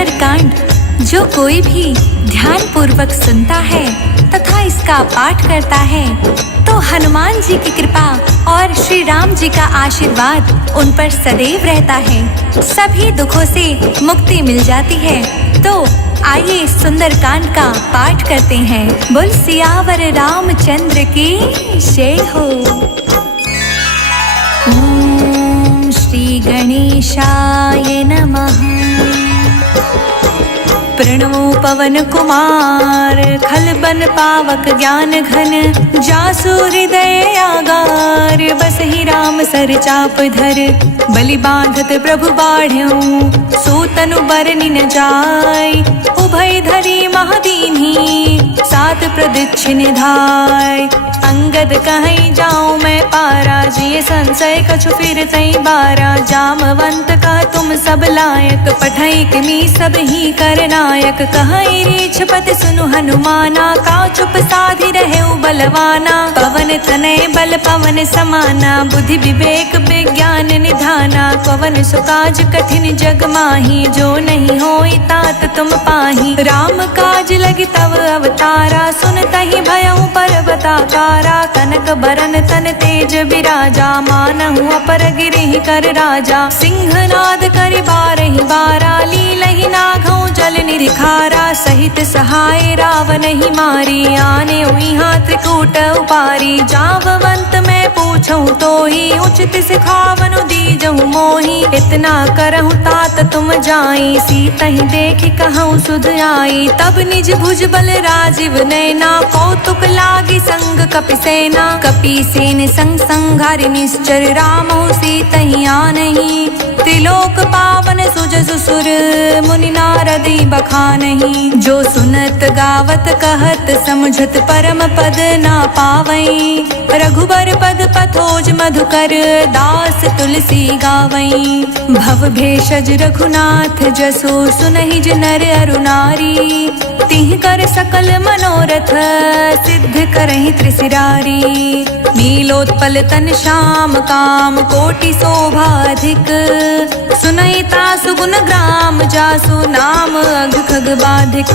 सुंदरकांड जो कोई भी ध्यान पूर्वक सुनता है तथा इसका पाठ करता है तो हनुमान जी की कृपा और श्री राम जी का आशीर्वाद उन पर सदैव रहता है। सभी दुखों से मुक्ति मिल जाती है। तो आइए सुंदरकांड का पाठ करते हैं। बोल सियावर रामचंद्र की जय हो। ओम श्री गणेशाय नमः। प्रणवो पवन कुमार खलबन पावक ज्ञान घन जासु हृदय आगार बसहि राम सर चाप धर बलि बांधत प्रभु बाढ़ऊ सो तनु बरनि न जाय उभय धरी महदीन्ही सात प्रदक्षिण धाय अंगद कहीं जाऊं मैं पारा जिये संशय कछु फिर तई बारा जामवंत का तुम सब लायक पठई किमी सब ही कर नायक कहीं रीछ पति सुनु हनुमाना का चुप साधि रहे बलवाना पवन तनय बल पवन समाना बुद्धि विवेक विज्ञान निधाना पवन सुकाज कठिन जग माही जो नहीं होई तात तुम पाही राम काज लगी तव अवतारा सुन तहि भयउ पर्वताकारा कनक बरन तन तेज बिराजा मानहु अपर गिरि कर राजा सिंहनाद करि बारहि बारा लीलहि नाघउ जल निरिखारा सहित सहाय रावण ही मारी आने उइहा त्रिकूट उपारी जाववंत मैं पूछऊं तो ही उचित सिखावनु दीजहु मोही इतना करहु तात तुम जाई सीतहि देखि कहूँ सुध आई तब निज भुज बल राजीव नैना कौतुक लागी संग कपि सेना कपि सेन संग संघारि निश्चर रामो सीतहि आनहि त्रिलोक पावन सुजसु सुर मुनि नारदी बखानहि जो सुनत गावत कहत समझत परम पद ना पावई रघुबर पद पथोज मधुकर दास तुलसी गावई भव भेषज रघुनाथ जसो सुनहि नर अरु नारी तिह कर सकल मनोरथ सिद्ध करहि त्रिशिरारी नीलोत्पल तन श्याम काम कोटि शोभाधिक सुनैता सुगुन ग्राम जासु नाम अघ खग बाधिक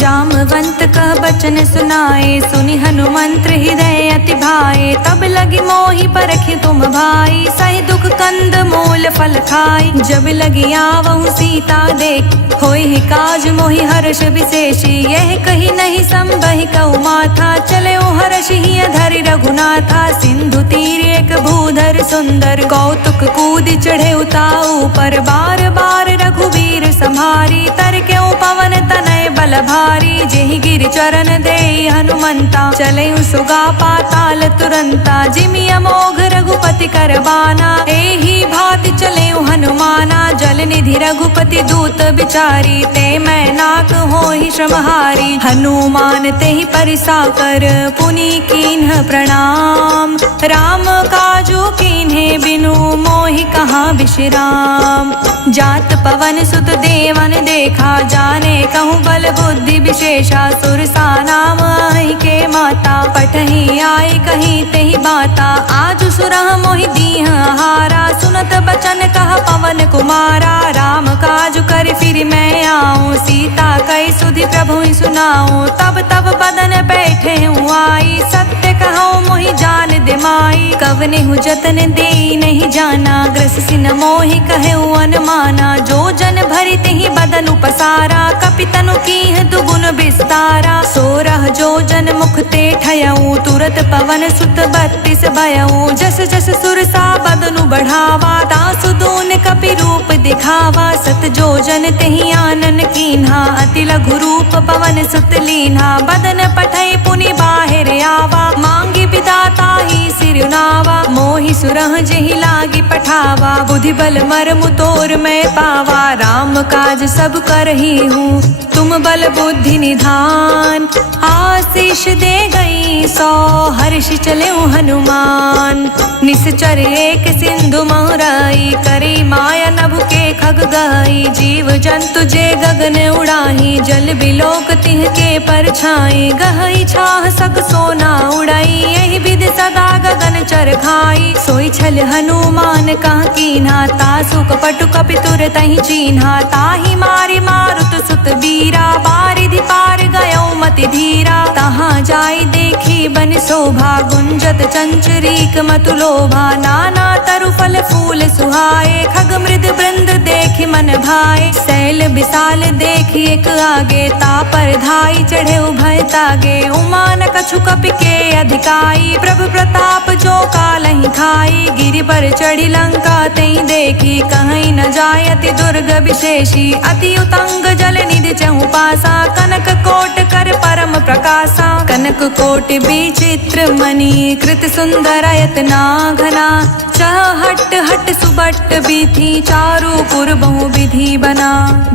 जामवंत कह बचन सुनाए सुनि हनुमंत हृदय अति भाए तब लगी मोहि परखि तुम भाई सहि दुख कंद मूल फल खाई जब लगी आवहु सीता देख होई काज मोहि हर्ष विशेषी यह कही नहीं संभहि कहु माथा चले हर्षि धरि रघुनाथा सिंधु तीर एक भूधर सुंदर कौतुक कूद चढ़े उताऊ पर बार बार रघुवीर संहारी तर क्यों पवन तनय बल भारी जेहि गिर चरण दे हनुमंता चले सुगा पाताल तुरंता जिमि अमोघ रघुपति करबाना एहि भाति चले हनुमाना जल निधि रघुपति दूत बिचारी ते मैं नाक होहि श्रमहारी हनुमान तेहि परिसा कर पुनि कीन्ह प्रणाम राम काजू कीन्हे बिनु मोहि कहाँ विश्राम जात पवन सुत देवन देखा जाने कहूँ बल बुद्धि विशेषा सुरसा नाम आई के माता पठही आई कहीं तेहि बाता आज सुरह मोहि दीह हारा सुनत बचन कह पवन कुमारा राम काज कर फिर मैं आऊँ सीता कई सुधि प्रभु सुनाऊँ तब तब बदन बैठे हूँ आई सत्य कहूँ मोहि जान दिमाई कवने हूँ जतन दे नहीं जाना ग्रस सिन मोहि कहे अनुमाना जो जन भरि तिहि बदन उपसारा कपितनु कीह दुगुन विस्तारा सोरह जो जन मुख ते ठयऊ तुरत पवन सुत 32 भयऊ जस जस सुरसा बदनु बढ़ावा तासु दून कपि रूप दिखावा सत जो जन तेहि आनन कीन्हा अति लघु रूप पवन सुत लीन्हा बदन पठई पुनि बाहिर आवा मांगी विदाता ही सिरुनावा मोहि सुरह जेहि लागी पठावा बुद्धि बल मर्म तोर मैं पावा राम काज सब करही हूँ तुम बल बुद्धि निधान आशीष दे गई सौ हर्ष चले हनुमान निश्चर एक सिंधु महराई करी माया नभ के खग गई, जीव जंतु जे गगन उड़ाही, जल बिलोक तिह के परछाई, गहई छाह सक सोना उड़ाई, यही विधि सदा गगन चर खाई, सोई छल हनुमान कह कीन्हा, तासु कपटु कपि तुर तहि चीन्हा, ताहि मारी मारुत सुत बीरा, बारिधि पार गयो मति धीरा, तहाँ जाई देखी बन शोभा, गुंजत चंचरीक मतु लोभा, नाना तरु फल फूल सुहाए, खग मृद वृंद देखि मन भाए, शैल विशाल देखि एक आगे, तापर धाई चढ़े उभय तागे, उमा न कछु कपि के अधिकाई, प्रभु प्रताप जो कालहि खाई, गिरि पर चढ़ी लंका तई देखी, कहीं न जाय अति दुर्ग विशेषी, अति उतंग जल निधि चहु पासा, कनक कोट कर परम प्रकाशा, कनक कोटि विचित्र मणि, कृत सुंदर यतना घना, चहट हट सुबट बीथी, चारु पुर बहु विधि बना,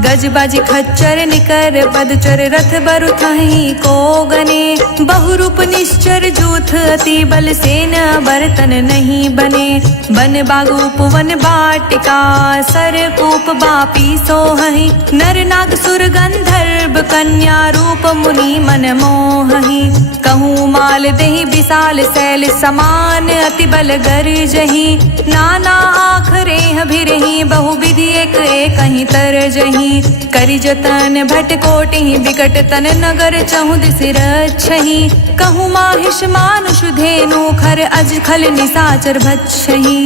गज बज खच्चर निकर पदचर, रथ बरु थहि को गने, बहुरूप निश्चर जूथ, अति बल सेन बर्तन नहीं बने, बन बागुप वन बाटिका, सर कूप बापी सोहहि, नर नाग सुर गंधर्व कन्या, रूप मुनि मन मोहहि, कहूँ माल देहि विशाल शैल समान, अति बल गरजहि, नाना आखरे भिरहि, बहु विधि एक कहीं तरजहि, करि जतन भट कोटि विकट तन, नगर चहु दिस रक्षहि, कहूँ माहिष मानुष धेनु, खर अज खल निसाचर भक्षहि,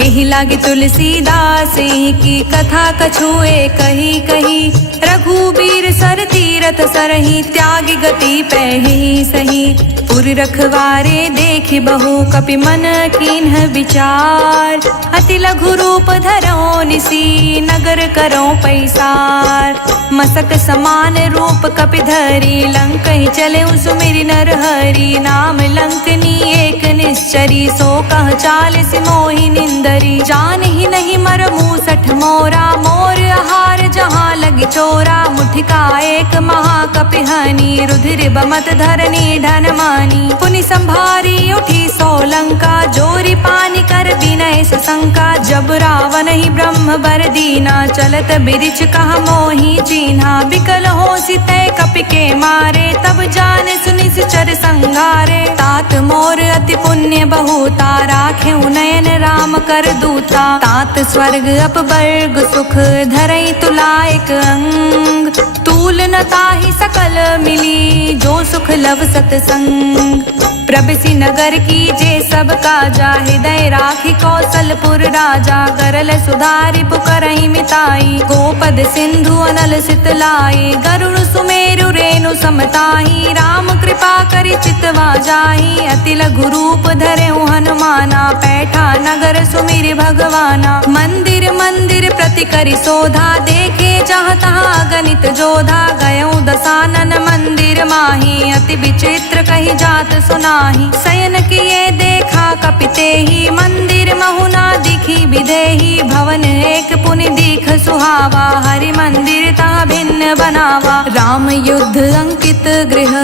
एहि लागे तुलसीदास की कथा कछुए कही कही, रघुबीर सर तीरथ सरहि, त्यागी गति पैहि सही, पुर रखवारे देखि बहु, कपि मन कीन्ह विचार, अति लघु रूप धरो निसी, नगर करो पैसार, मसक समान रूप कपि धरी, लंकहि चले सुमिरि नर हरि, नाम लंकनी एक निश्चरी, सो कह चालिस मोहि निंदरी, जान ही नहीं मर मूसठ मोरा, मोर आहार जहाँ लगी चोरा, मुठिका एक महाकपि हनी, रुधिर बमत धरनी ढन मानी, पुनि संभारी उठी सोलंका, जोरी पानी कर विनय सशंका, जब रावण ही ब्रह्म बर दीना, चलत बिरिछ कहा मोहि चीन्हा, बिकल हो सिते कपि के मारे, तब जाने सुनि चर संघारे, तात मोर अति पुण्य बहुता, राखे नयन राम कर दूता, तात स्वर्ग अपवर्ग सुख, धरई तुलायक अंग, तूल न ताहि सकल मिली, जो सुख लव सतसंग, प्रभसी नगर की जे सब काजा, हृदय राखी कौशलपुर राजा, करल सुधारि पुकरहि मिताई, गोपद सिंधु अनल सितलाई, गरुड़ सुमेरु रेणु समताही, राम कृपा करि चितवा जाहि, अति लघु रूप धरेउ हनुमाना, पैठा नगर सुमिरि भगवाना, मंदिर मंदिर प्रति करि शोधा, देखे जहाँ तहाँ गणित जोधा, गयउ दसानन मंदिर माही, अति विचित्र कही जात सुनाही, शयन किए देखा कपिते ही, मंदिर महुना दिखी विदेही, भवन एक पुनि दीख सुहावा, हरि मंदिर ता भिन्न बनावा, राम युद्ध अंकित गृह,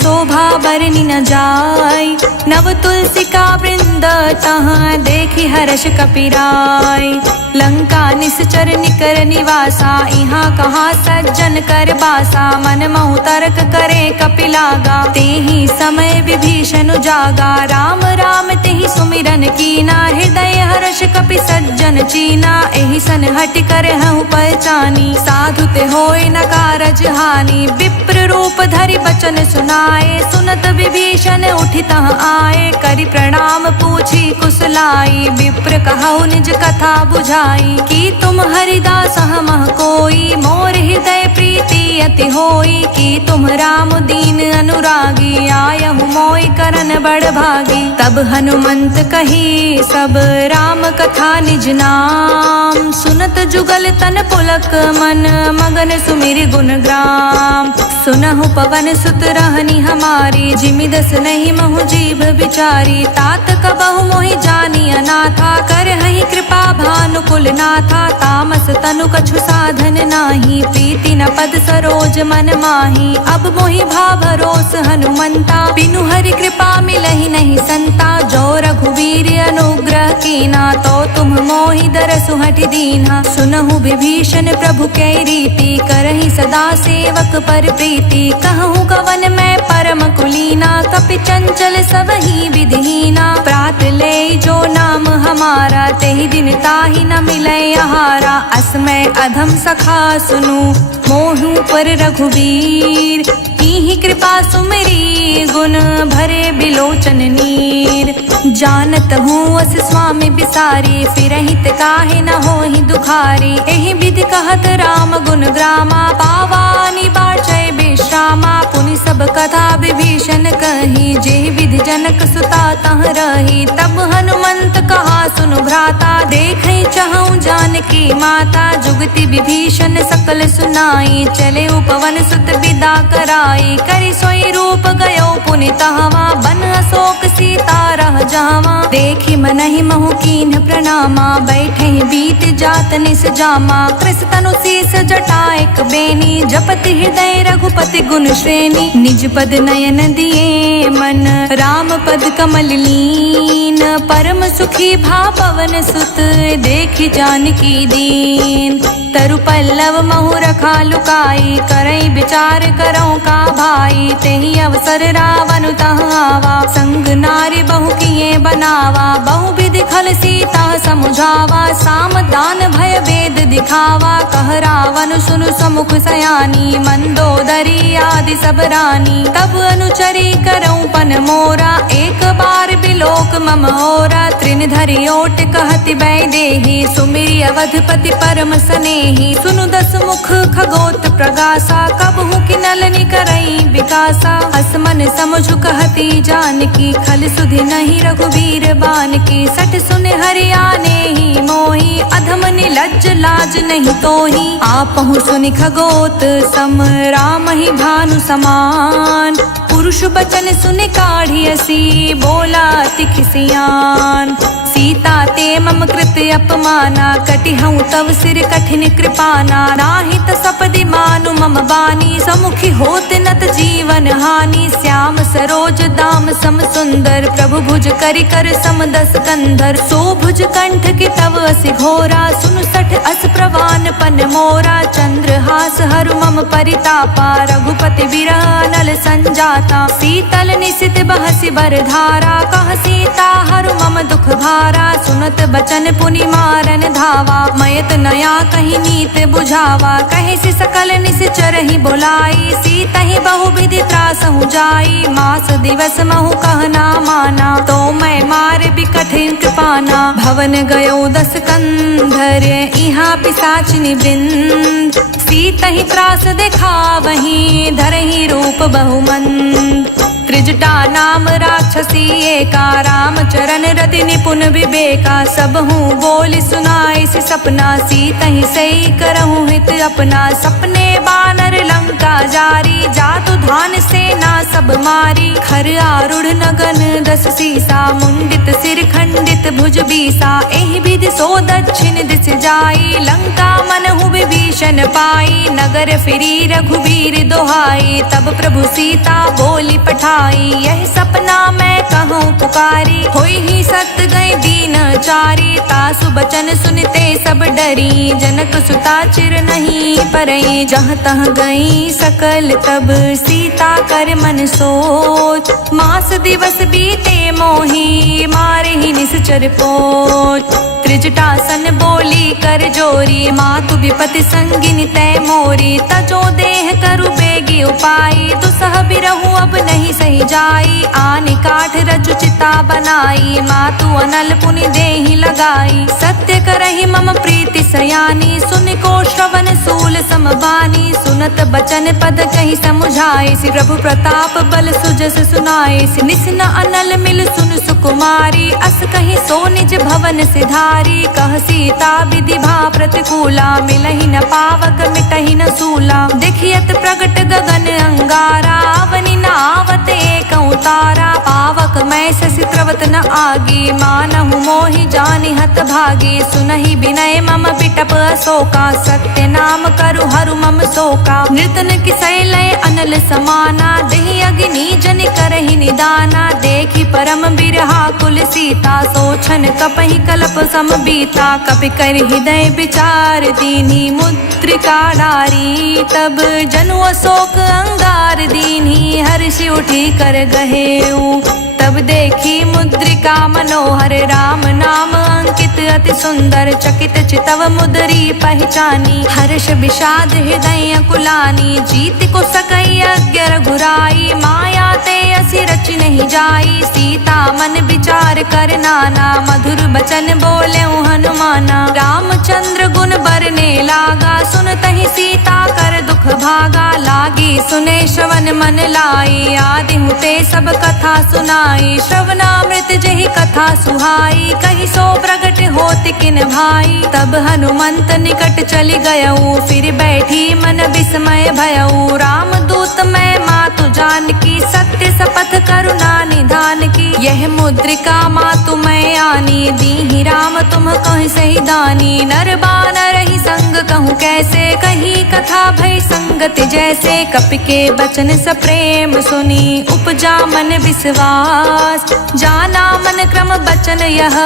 शोभा बरनि न जाय, नव तुलसी का वृंद तहाँ देखी हर्ष कपिराय, लंका निश्चर निकर निवासा, यहाँ कहाँ सज्जन कर बासा, मन महु तर्क करे कपिलागा, तेहि समय विभीषण जागा, राम राम तेहि सुमिरन कीना, हृदय हर्ष कपि सज्जन चीना, एहि सन हट कर हूँ पहचानी, साधु ते होय न कारज हानि, विप्र रूप धरि बचन सुनाए, सुनत विभीषण उठि तह आए, करि प्रणाम पूछी कुशलाई, विप्र कहु निज कथा बुझाई, कि तुम हरिदास हमह कोई, मोर हृदय प्रीति अति होई, कि तुम राम दीन अनुरागी, आयहु मोहि करन बड़ भागी, तब हनुमंत कही सब राम कथा निज नाम, सुनत जुगल तन पुलक मन, मगन सुमिरि गुण ग्राम, सुनहु पवन सुत रहनी हमारी, जिमि दस नहीं महु जीव विचारी, तात कबहु मोहि जानी अनाथा, करहि कृपा भानुकुल नाथा, तामस तनु कछु साधन नाही, प्रीति न पद सरोज मन माही, अब मोहि भा भरोस हनुमंता, बिनु हरि कृपा मिलहि नहीं संता, जो रघुवीर अनुग्रह कीना, तो तुम मोहि दरसु हठि दीन्हा, सुनहु विभीषण प्रभु कै रीति, करहि सदा सेवक पर प्रीति। कहूँ कवन मैं परम कुलीना, कपि चंचल सबहि विधिहीना। प्रात ले जो नाम हमारा, तेहि दिन ताहि न मिलै आहारा। असमय अधम सखा सुनु, मोहु पर रघुबीर। कीन्ही कृपा सुमिरी, गुण भरे बिलोचन नीर। जानत हूँ अस स्वामी बिसारी, फिरहित काहे न होहि दुखारी। एहि विधि कहत राम गुण ग्रामा, पावानि बाचै विश्रामा। पुनि सब कथा विभीषण कही, जे विधि जनक सुता तह रही। तब हनुमंत कहा सुनु भ्राता, देखै चहु जानकी माता। जुगति विभीषण सकल सुनाई, चले उपवन सुत विदा कराई। करि सोई रूप गयो पुनि तहवा, बन अशोक सीता रह जावा। देखि मनहि महु कीन्ह प्रणामा, बैठे बीत जात निस जामा। कृस तनु शीस जटाएक बेनी, जपति हृदय रघुपति गुण श्रेणी। निज पद नयन दिए मन, राम पद कमल लीन। परम सुखी भा पवन सुत, देखि जानकी दीन। तरु पल्लव महु रखा लुकाई, करई विचार करऊं का भाई। तेहि अवसर रावण तह आवा, संग नारी बहु किए बनावा। बहु विधि खल सीता समुझावा, साम दान भय वेद दिखावा। कह रावण सुनु समुख सयानी, मंदोदरी आदि सब रानी। तब अनुचरी करऊं पन मोरा, एक बार बिलोक मम होरा। त्रिन धरि ओट कहति बैदेही, सुमिरि अवधपति परम स्नेही। सुनु दस मुख खगोत प्रगासा, कबहु किनलनि करई विकासा। असमन समझु कहती जानकी, खल सुधि नहीं रघुबीर बानकी। सठ सुन हरियाने ही मोही, अधम निलज्ज लाज नहीं तोही। आपहु सुनि खगोत सम, राम ही भानु समान। पुरुष बचन सुनि काढ़ियसी, बोला अति खिसियान। सीता ते मम कृत अपमाना, कटिहऊँ तव सिर कठिन कृपाना। नाहित सपदि मानु मम बानी, समुखी होत नत जीवन हानि। श्याम सरोज दाम सम सुंदर, प्रभु भुज करि कर सम दस कंधर। सो भुज कंठ की तव असि घोरा, सुनु सठ अस प्रवान पन मोरा। चंद्रहास हरु मम परितापा, रघुपति बिरह नल संजाता। शीतल निशित बहसि बर धारा, कह सीता हरु मम दुख भारा। सुनत बचन पुनि मारन धावा, मयत नया कही नीत बुझावा। कहे से सकल निश्चर ही बुलाई, सीता ही बहु विधि त्रासहु जाई। मास दिवस महु कहना माना, तो मैं मार बिकठिन कृपाना। भवन गयो दस कंधर, इहाँ पिशाचिनी वृंद। सीता ही त्रास देखा वहीं, धरहि रूप बहुमंद। त्रिजटा नाम राक्षसी एका, राम चरण रति निपुण विवेका। सब हूँ बोली सुनाई से सपना, सीता ही सही करहूँ हित अपना। सपने बानर लंका जारी, जातु धान सेना सब मारी। खर आरूढ़ नगन दस सीसा, मुंडित सिर खंडित भुज बीसा। एहि विधि सो दक्षिण दिस जाई, लंका मनहु विभीषण पाई। नगर फिरी रघुबीर दोहाई, तब प्रभु सीता बोली पठाई। यह सपना मैं कहूँ पुकारी, होई ही सत गए दीन चारी। तासु बचन सुनते सब डरी, जनक सुता चिर नहीं परई। जहाँ तह गई सकल तब, सीता कर मन सोच। मास दिवस बीते मोही, मारे ही निश्चर पोच। त्रिजटासन बोली कर जोरी, मातु विपति संगिनी तय मोरी। तजो देह करु बेगी उपाई, दुसह बिरहु अब नहीं सही जाई। आने काठ रचु चिता बनाई, मातु अनल पुनि देहि लगाई। सत्य करहि मम प्रीति सयानी, सुन को श्रवण सूल समबानी। सुनत बचन पद कहि समुझाई, श्री प्रभु प्रताप बल सुजस सुनाई। निस्न अनल मिल सुन सुकुमारी, अस कहि सो निज भवन सिधारी। कह सीता विधि भा प्रतिकूला, मिलहि न पावक मिटहि न सूला। देखियत प्रगट गगन अंगारा, अवनि न आवत एकौ उतारा, पावक मैं शशि त्रवत न आगी, मानहु मोहि जानि हत भागी। सुनहि विनय मम बिटप अशोका, सत्य नाम करु हरु मम शोका। नृतन किसै लय अनल समाना, देहि अग्नि जनि करहि निदाना। देखि परम बिरहा कुल सीता, सोछन कपहि कल्प सम बीता। कपि कर हृदय विचार दीन्ही, मुद्रिका डारी तब जनु अशोक अंगार दीन्ही। हर्षि उठी कर गहेऊ, तब देखी मुद्रिका मनोहर। राम नाम अंकित अति सुंदर, चकित चितव मुद्री पहचानी। हर्ष विषाद हृदय कुलानी, जीत को सकई अज्ञ रघुराई। माया ते असि रचि नहीं जाई, सीता मन विचार कर नाना। मधुर बचन बोलेउ हनुमाना, रामचंद्र गुण बरने लागा। सुनतहि सीता कर दुख भागा, लागी सुने श्रवण मन लाई। आदि हुते सब कथा सुनाई, श्रवणामृत जहि कथा सुहाई। कहि सो प्रगट होत किन भाई, तब हनुमंत निकट चली गयऊ। फिर बैठी मन विस्मय भयऊ, राम दूत मैं मातु जानकी। सत्य शपथ करुणा निधान की, यह मुद्रिका मातु मैं आनी। दीहि राम तुम कहि सही दानी, नर बानर ही संग कहूँ कैसे। कही कथा भई संगत जैसे, कपि के बचन सप्रेम सुनी। उपजा मन विश्वास, जाना मन क्रम बचन यह।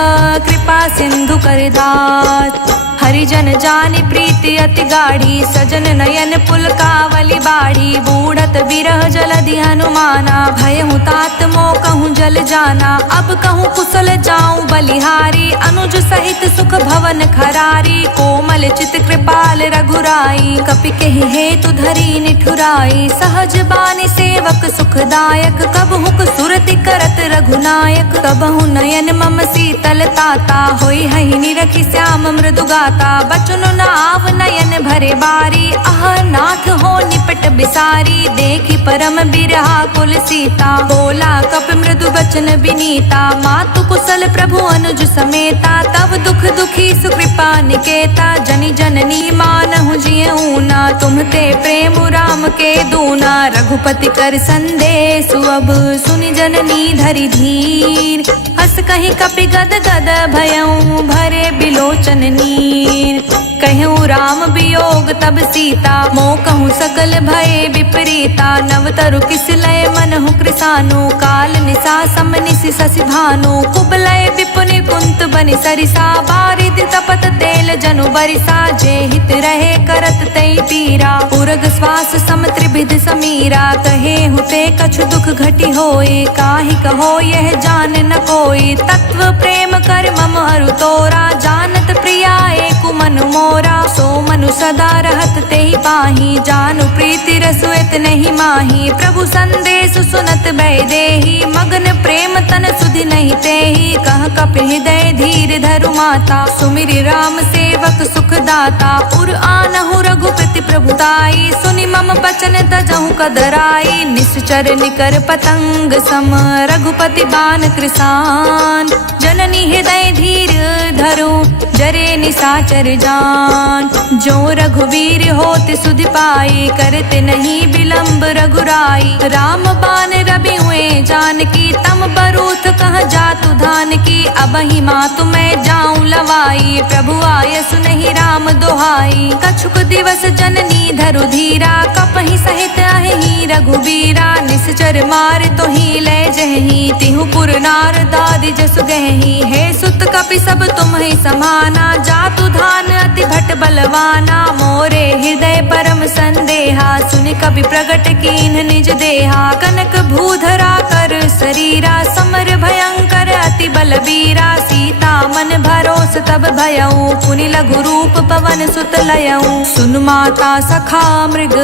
कृपा सिंधु कर दास, हरिजन जानि प्रीति अति गाढ़ी। सजन नयन पुलकावली बाढ़ी, बूढ़त बिरह जलधि हनुमाना। भयहु तात मोह कहूँ जल जाना, अब कहूँ कुशल जाऊं बलिहारी। अनुज सहित सुख भवन खरारी, कोमल चित कृपाल रघुराई। कपि कहि हेतु धरी निठुराई, सहज बानी सेवक सुखदायक। कबहुक सुरति करत रघुनायक, कबहु नयन मम शीतल ताता। होई हहि निरखि श्याम मृदु गाता, बचनु न आव नयन भरे बारी। आह नाथ हो निपट बिसारी, देखि परम बिरहा कुल सीता। बोला कपि मृदु बचन विनीता, मातु कुशल प्रभु अनुज समेता। तब दुख दुखी सुकृपा निकेता, जनि जननी मानहु जियऊ ना। तुम्हते प्रेम राम के दूना, रघुपति कर संदेशु अब। सुनि जननी धरि धीर, हस कहि कपि गद गद भयऊ। भरे बिलोचन नीर, कहूँ राम वियोग तब सीता। मोह कहूँ सकल भय विपरीता, नवतरु किस लय मनहु कृसानु। काल निशा समनिशि शशि भानु, कुबलय विपुनि कुंत बनि सरिसा। बारिद तपत तेल जनु बरिसा, जे हित रहे करत तै पीरा। उरग श्वास सम त्रिभिद समीरा, कहे हुते कछु दुख घटी होए। काहि कहो यह जान न कोई, तत्व प्रेम कर मम अरु तोरा। जानत प्रिया एकु मनु मोरा, सो मनु सदा रहत तेहि पाही। जानु प्रीति रसु नहीं माही, प्रभु संदेश सुनत भय देहि। मगन प्रेम तन सुधि नहीं तेहि, कह कपि हृदय धीर धरु माता। सुमिरि राम सेवक सुख दाता, उर आनहु रघुपति प्रभुताई। सुनि मम बचन तजहु कदराई, निश्चर निकर पतंग सम। रघुपति बान कृसान, जननी हृदय धीर धरु। जरे निशाचर जान, जो रघुवीर होत सुधि पाई। करते नहीं विलंब रघुराई, राम बान रवि हुए जानकी। तम बरूथ कह जातु धान की, अबहि मातु मैं जाऊं लवाई। प्रभु आय सुनहि राम दोहाई, कछुक दिवस जननी धरु धीरा। कपहि सहित अहि रघुबीरा, निश्चर मार तो ही ले जहि। तिहु पुर नार दादि जसु गहि, हे सुत कपि सब तुम ही समाना। जातु धान अति भट बलवाना, मोरे हृदय परम संदेहा। सुनि कपि प्रगट कीन्ह निज देहा, कनक भूधरा कर शरीरा। समर भयंकर अति बलबीरा, सीता मन भरोस तब भयऊ। पुनि लघु रूप पवन सुत लयऊ, सुन माता सखा मृग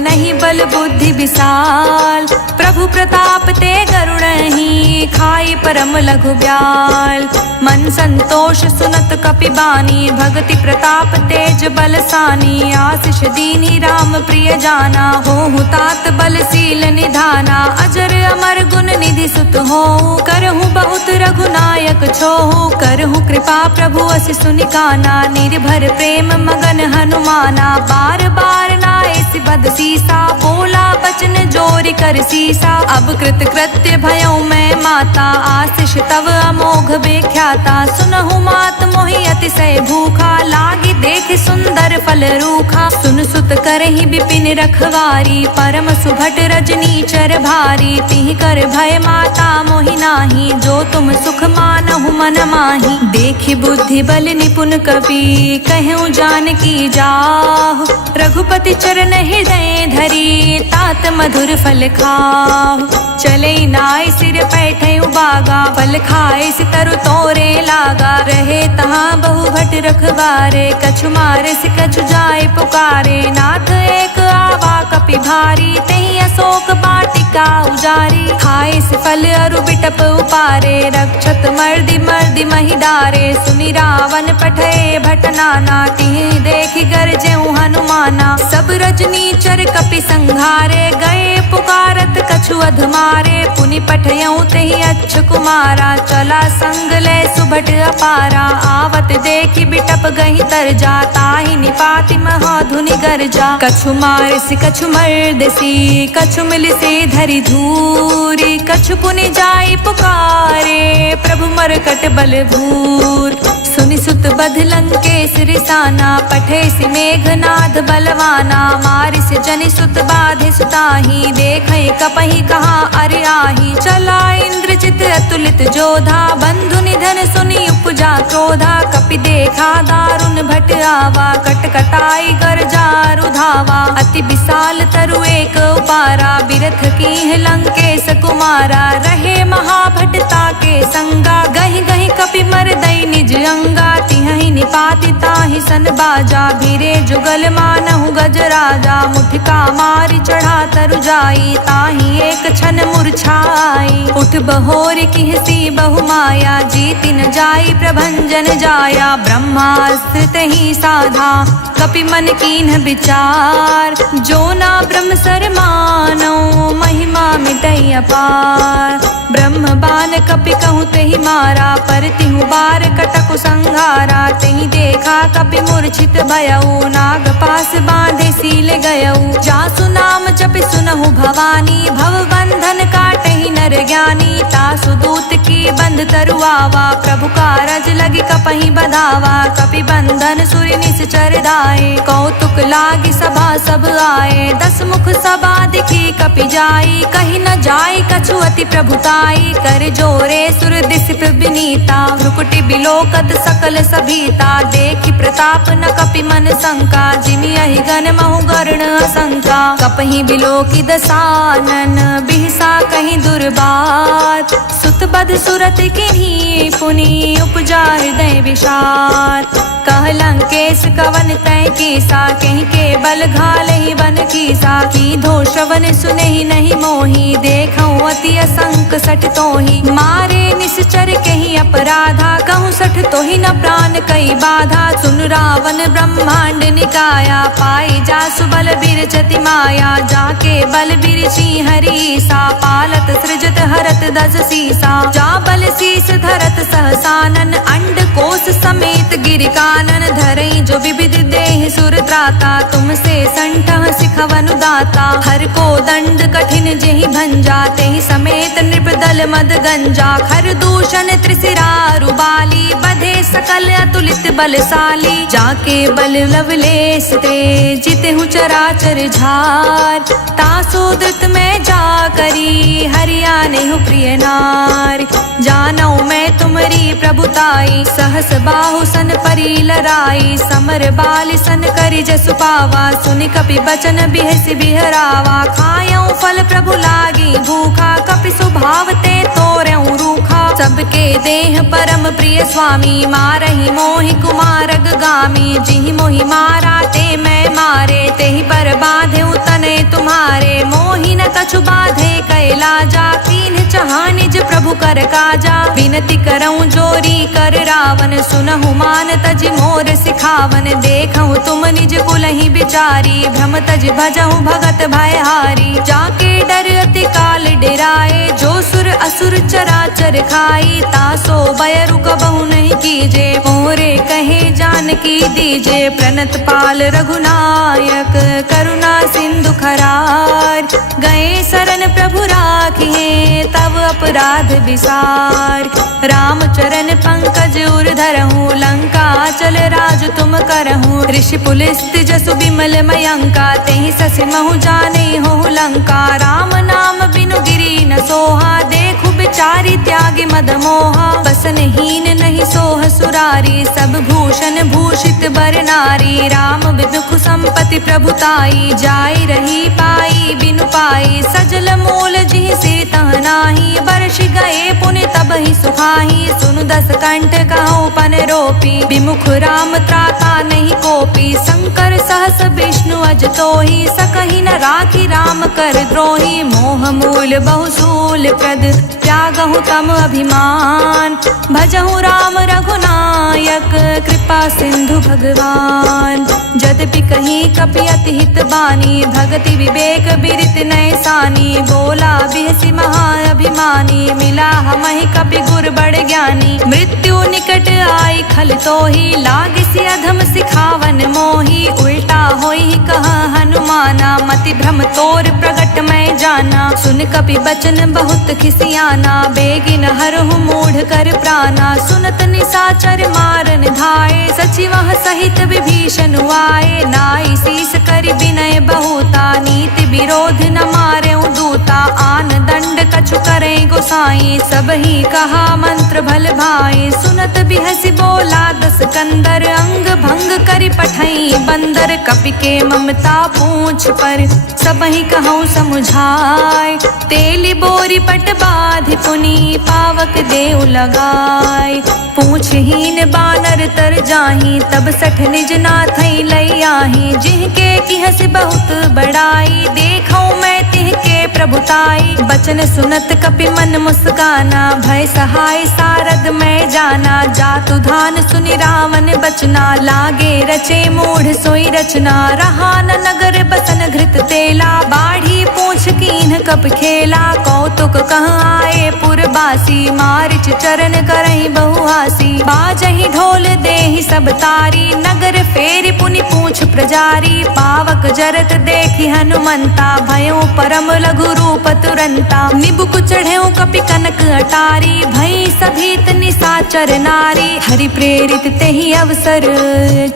नहीं बल बुद्धि विशाल। प्रभु प्रताप ते गरुड़हि, खाई परम लघु ब्याल। मन संतोष सुनत कपि बानी, भगति प्रताप तेज बलसानी। आशीष दीन्ही राम प्रिय जाना, होहु तात बलशील निधाना। अजर अमर गुण निधि सुत हो, करहु बहुत रघुनायक छोहु। करहु कृपा प्रभु असि सुनि काना, निर्भर प्रेम मगन हनुमाना। बार बार नाए बद सीसा, बोला बचन जोर कर सीसा। अब कृत कृत्य भयो मैं माता, आशीष तव अमोघ बेख्याता। सुनहु मात मोहि अतिशय भूखा, लागी देख सुंदर फल रूखा। सुन सुत करहि बिपिन रखवारी, परम सुभट रजनी चर भारी। तिहि कर भय माता मोहि नाही, जो तुम सुख मानहु मन माही। देखि बुद्धि बल निपुण कपि, कहूँ जानकी जाहु। रघुपति चरण हृदय धरी, तात मधुर फल खाहु। चले नाय सिर पैठे उबागा, फल खाए सितरु तोरे लागा। रहे तहाँ बहु भट रखवारे, कछु मारे से कछु जाए पुकारे। नाथ एक आवा कपि भारी, तेहि अशोक वाटिका उजारी। खाए से फल अरु बिटप उपारे, रक्षत मर्दि मर्दि महि डारे। सुनि रावण पठे भट नाना, तिहि देखि गरजेउ हनुमाना। सब रजनी चर कपि संघारे, गए पुकारत कछु अधमारे। पुनि पठयउ तेहि अच्छ कुमारा, चला संग ले सुभट अपारा। आवत देखि बिटप गहि तर जा, ताहि निपाति महाधुनि गर्जा। कछु मारसि कछु मर्दसी, कछु मिलिसे धरि धूरी। कछु पुनि जाई पुकारे, प्रभु मरकट बल भूर। सुनि सुत बध लंकेश रिसाना, पठे सि मेघनाद बलवाना। मारिस जनि सुत बाधे सुताही, देखै कपहि कहा अरे आही। चला इंद्रजित अतुलित जोधा, बंधु निधन सुनि उपजा क्रोधा। कपि देखा दारुण भट आवा, कटकटाई गर्जा रुधावा। अति विशाल तरु एक उपारा, बिरथ कीन्ह लंकेश कुमारा। रहे महाभटता के संगा, गहि गहि कपि मरदई निज अंगा। तिहि निपाति ताहि सन बाजा, भीरे जुगल मानहु गजराजा। मुठिका मारि चढ़ा तरु जाई, ताहि एक क्षण मूर्छाई। उठ बहोर किहसी बहु माया, जीति न जाई प्रभंजन जाया। ब्रह्मास्त्र तहि साधा, कपि मन कीन्ह विचार। जो ना ब्रह्म सर मानो, महिमा मिटई अपार। ब्रह्म बान कपि कहूँ तेहि मारा, पर तिहु बार कटकु संघारा। तेहि देखा कपि मूर्छित भयउ, नाग पास बांधे सील गयउ। जासु नाम जपि सुनहु भवानी, भव बंधन काटहि नर ज्ञानी। तासु दूत की बंध तरु आवा, प्रभु कारज लगी कपहि बधावा। कपि बंधन सुरि निश्चर दाए, कौतुक लागी सभा सब आए। 10 मुख सभा दिखी कपि जाई, कहि न जाई कछु अति प्रभुताई। कर जोरे सुर दिस विनीता, भ्रुकुटि बिलोकत सकल सभीता। देखि प्रताप न कपि मन शंका, जिमि अहि गण महु गरुण असंका। कपहि बिलोकि दसानन, बिहसा कहि दुर्बात। सुत बध सुरत किन्ही, पुनि उपजा हृदय विषाद। कह लंकेश कवन तै कीसा, कहीं के बल घालहि बन कीसा। की धो श्रवण सुनहि नहीं मोही, देखऊँ अति असंक सठ तोहि। मारे निश्चर कहीं अपराधा, कहूँ सठ तोहि न प्राण कई बाधा। सुन रावण ब्रह्मांड निकाया, पाई जासु बल बिरचति माया। जाके बल बिरची हरीसा, पालत सृजत हरत 10 सीसा। जा बल शीस धरत सहसानन, अंड कोश समेत गिर कानन। धरई जो विविध देह सुर त्राता, तुमसे संठह सिखवनु दाता। हर को दंड कठिन जेहि भंजा, तेहि समेत नृपदल मद गंजा। खर दूषण त्रिशिरा रुबाली, बधे सकल अतुलित बलशाली। जाके बल लवलेश ते, जितहु चराचर झार। तासो द्रुत में जा करी, हरियानेहु प्रिय नार। जानौ मैं तुमरी प्रभुताई, सहस बाहु सन परी लराई। समर बाल सन करि जसु पावा, सुनि कपि बचन बिहसि बिहरावा। खायऊ फल प्रभु लागी भूखा, कपि सुभाव ते तोरऊ रूखा। सबके देह परम प्रिय स्वामी, मारहि मोहि कुमारग गामी। जिहि मोहि मारा ते मैं मारे, तेहि पर बाधेउ तने तुम्हारे। मोहि न कछु बाधे कैलाजा, कीन्ह चहा निज प्रभु कर काजा। विनति करऊँ जोरी कर रावण, सुनहु मान तजि मोर सिखावन। देखऊँ तुम निज कुलहि बिचारी, भ्रम तज भजहु भगत भयहारी। जाके डर अति काल डेराए, जो सुर असुर चराचर खाई। तासो बयरु कबहु नहीं कीजे, मोरे कहे जानकी दीजे। प्रणत पाल रघुनायक, करुणा सिंधु खरार। गए शरण प्रभु राखिए तब अपराध विसार। राम चरण पंकज उर धरहूँ लंका चल राज तुम करहूँ। ऋषि पुलिस्त जसु विमल मयंका तेहि ससि महु जाने हो लंका। राम नाम बिनु गिरि न सोहा देखु बिचारी त्यागी मद मोहा। बसनहीन नहीं सोह सुरारी सब भूषण भूषित बर नारी। राम विमुख संपत्ति प्रभुताई जाय रही पाई बिनु पाई। सजल मूल जिहि सिर तह नाही बरषि गए पुनि तब ही सुखाही। सुनु दस कंठ कहूँ पन रोपी विमुख राम त्राता नहीं कोपी। शंकर सहस विष्णु अज तोहि सकहि न राखी राम कर द्रोही। मोह मूल बहुसूल प्रद त्यागहु तम अभिमान। भजहु राम रघुनायक कृपा सिंधु भगवान। यद्यपि कहीं कपि अति हित बानी भगति विवेक बिरित नय सानी। बोला बिहसि महा अभिमानी मिला हमहि कपि गुर बड़ ज्ञानी। मृत्यु निकट आई खल तोहि लागिसि अधम सिखावन मोहि। उल्टा होई कहा हनुमाना मति भ्रम तोर प्रगट मैं जाना। सुन कपि बचन बहुत खिसियाना बेगिन हरहु मूढ़ कर प्राणा। सुनत निशाचर मारन धाये सचिवह सहित विभीषण आए। नाई शीस करि विनय बहुता नीति विरोध न मारे दूता। आन दंड कछु करे गोसाई सब ही कहा मंत्र भल भाई। सुनत बिहसि बोला दस कंदर अंग भंग करि पठई बंदर। कपि के ममता पूछ पर सब ही कहूँ समुझाए। तेली बोरी पट बाधि पुनि पावक देव लगाए। पूछहीन बानर तर जाही तब सठ निज नाथई लई आही। जिनके किहसि बहुत बड़ाई देखूं मैं तिहके प्रभुताई। बचन सुनत कपि मन मुस्काना भय सहाय सारद मैं जाना। जातु धान सुनि रावण बचना लागे रचे मूढ़ सोई रचना। रहा न नगर बसन घृत तेला बाढ़ी पूछ कीन्ह कप खेला। कौतुक कहाँ आए पुरबासी मारिच चरण करहि बहुहासी। बाजहि ढोल देहि सब तारी नगर फेरि पुनि पूछ प्रजारी। पावक जरत देखि हनुमंता भयो परम लघु रूप तुरंता। निबुक चढ़ेऊ कपि कनक अटारी भई सभीत निशाचर नारी। हरि प्रेरित तेहि अवसर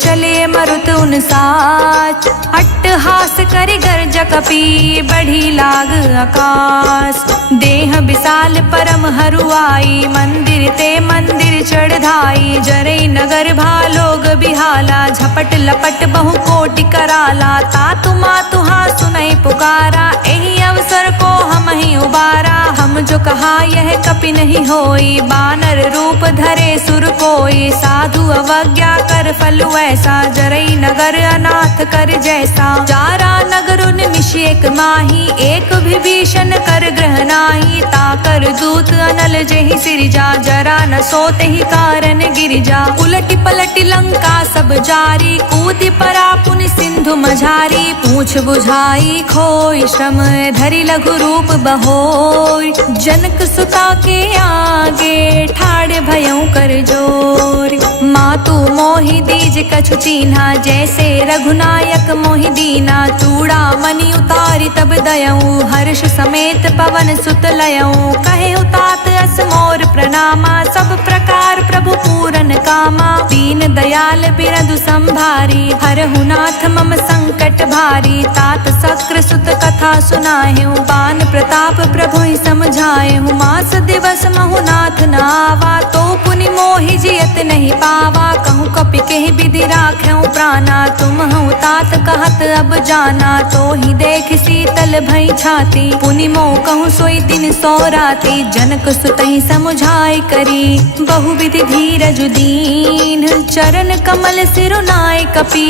चले मरुत उन साच। अट्टहास करि गर्ज कपि बढ़ी लाग आकाश। देह विशाल परम हरुआई मंदिर ते मंदिर चढ़ धाई। जरई नगर भालोग बिहाला झपट लपट बहु कोटि कराला। तातु मातुहा सुनई पुकारा एहि अवसर को हम ही उबारा। हम जो कहा यह कपि नहीं होई बानर रूप धरे सुर कोई। साधु अवज्ञा कर फल ऐसा जरई नगर अनाथ कर जैसा। चारा नगर निमिष एक माही एक विभीषण कर ग्रह नाही। ताकर दूत अनल जेहि सिरजा जरा न सोते ही कारण गिरिजा। उलटी पलटी लंका सब जारी कूदि परा पुनि सिंधु मझारी। पूछ बुझाई खोई श्रम धरि लघु रूप बहोर। जनक सुता के आगे ठाड़ भयं कर जोर। मातु मोहि दीज कछु चीन्हा जैसे रघुनायक मोहि दीना। चूड़ा मणि उतारी तब दयऊँ हर्ष समेत पवन सुत लयऊँ। कहे तात अस मोर प्रणामा सब प्रकार प्रभु पूरन कामा। दीन दयाल बिरधु संभारी हरहु नाथ मम संकट भारी। तात शक्र सुत कथा सुनाएहूँ बान प्रताप प्रभु ही समझाएहूँ। मास दिवस महु नाथ न आवा तो पुनि मोहि जियत नहीं पावा। कहूँ कपि केहि विधि राखें प्राणा तुम हूँ तात कहत अब जाना। तो ही देख शीतल भई छाती पुनि मोह कहूँ सोई दिन सो राती। जनक सुतहि समुझाई करी बहुविधि धीरज दीन। चरण कमल सिरुनाय कपि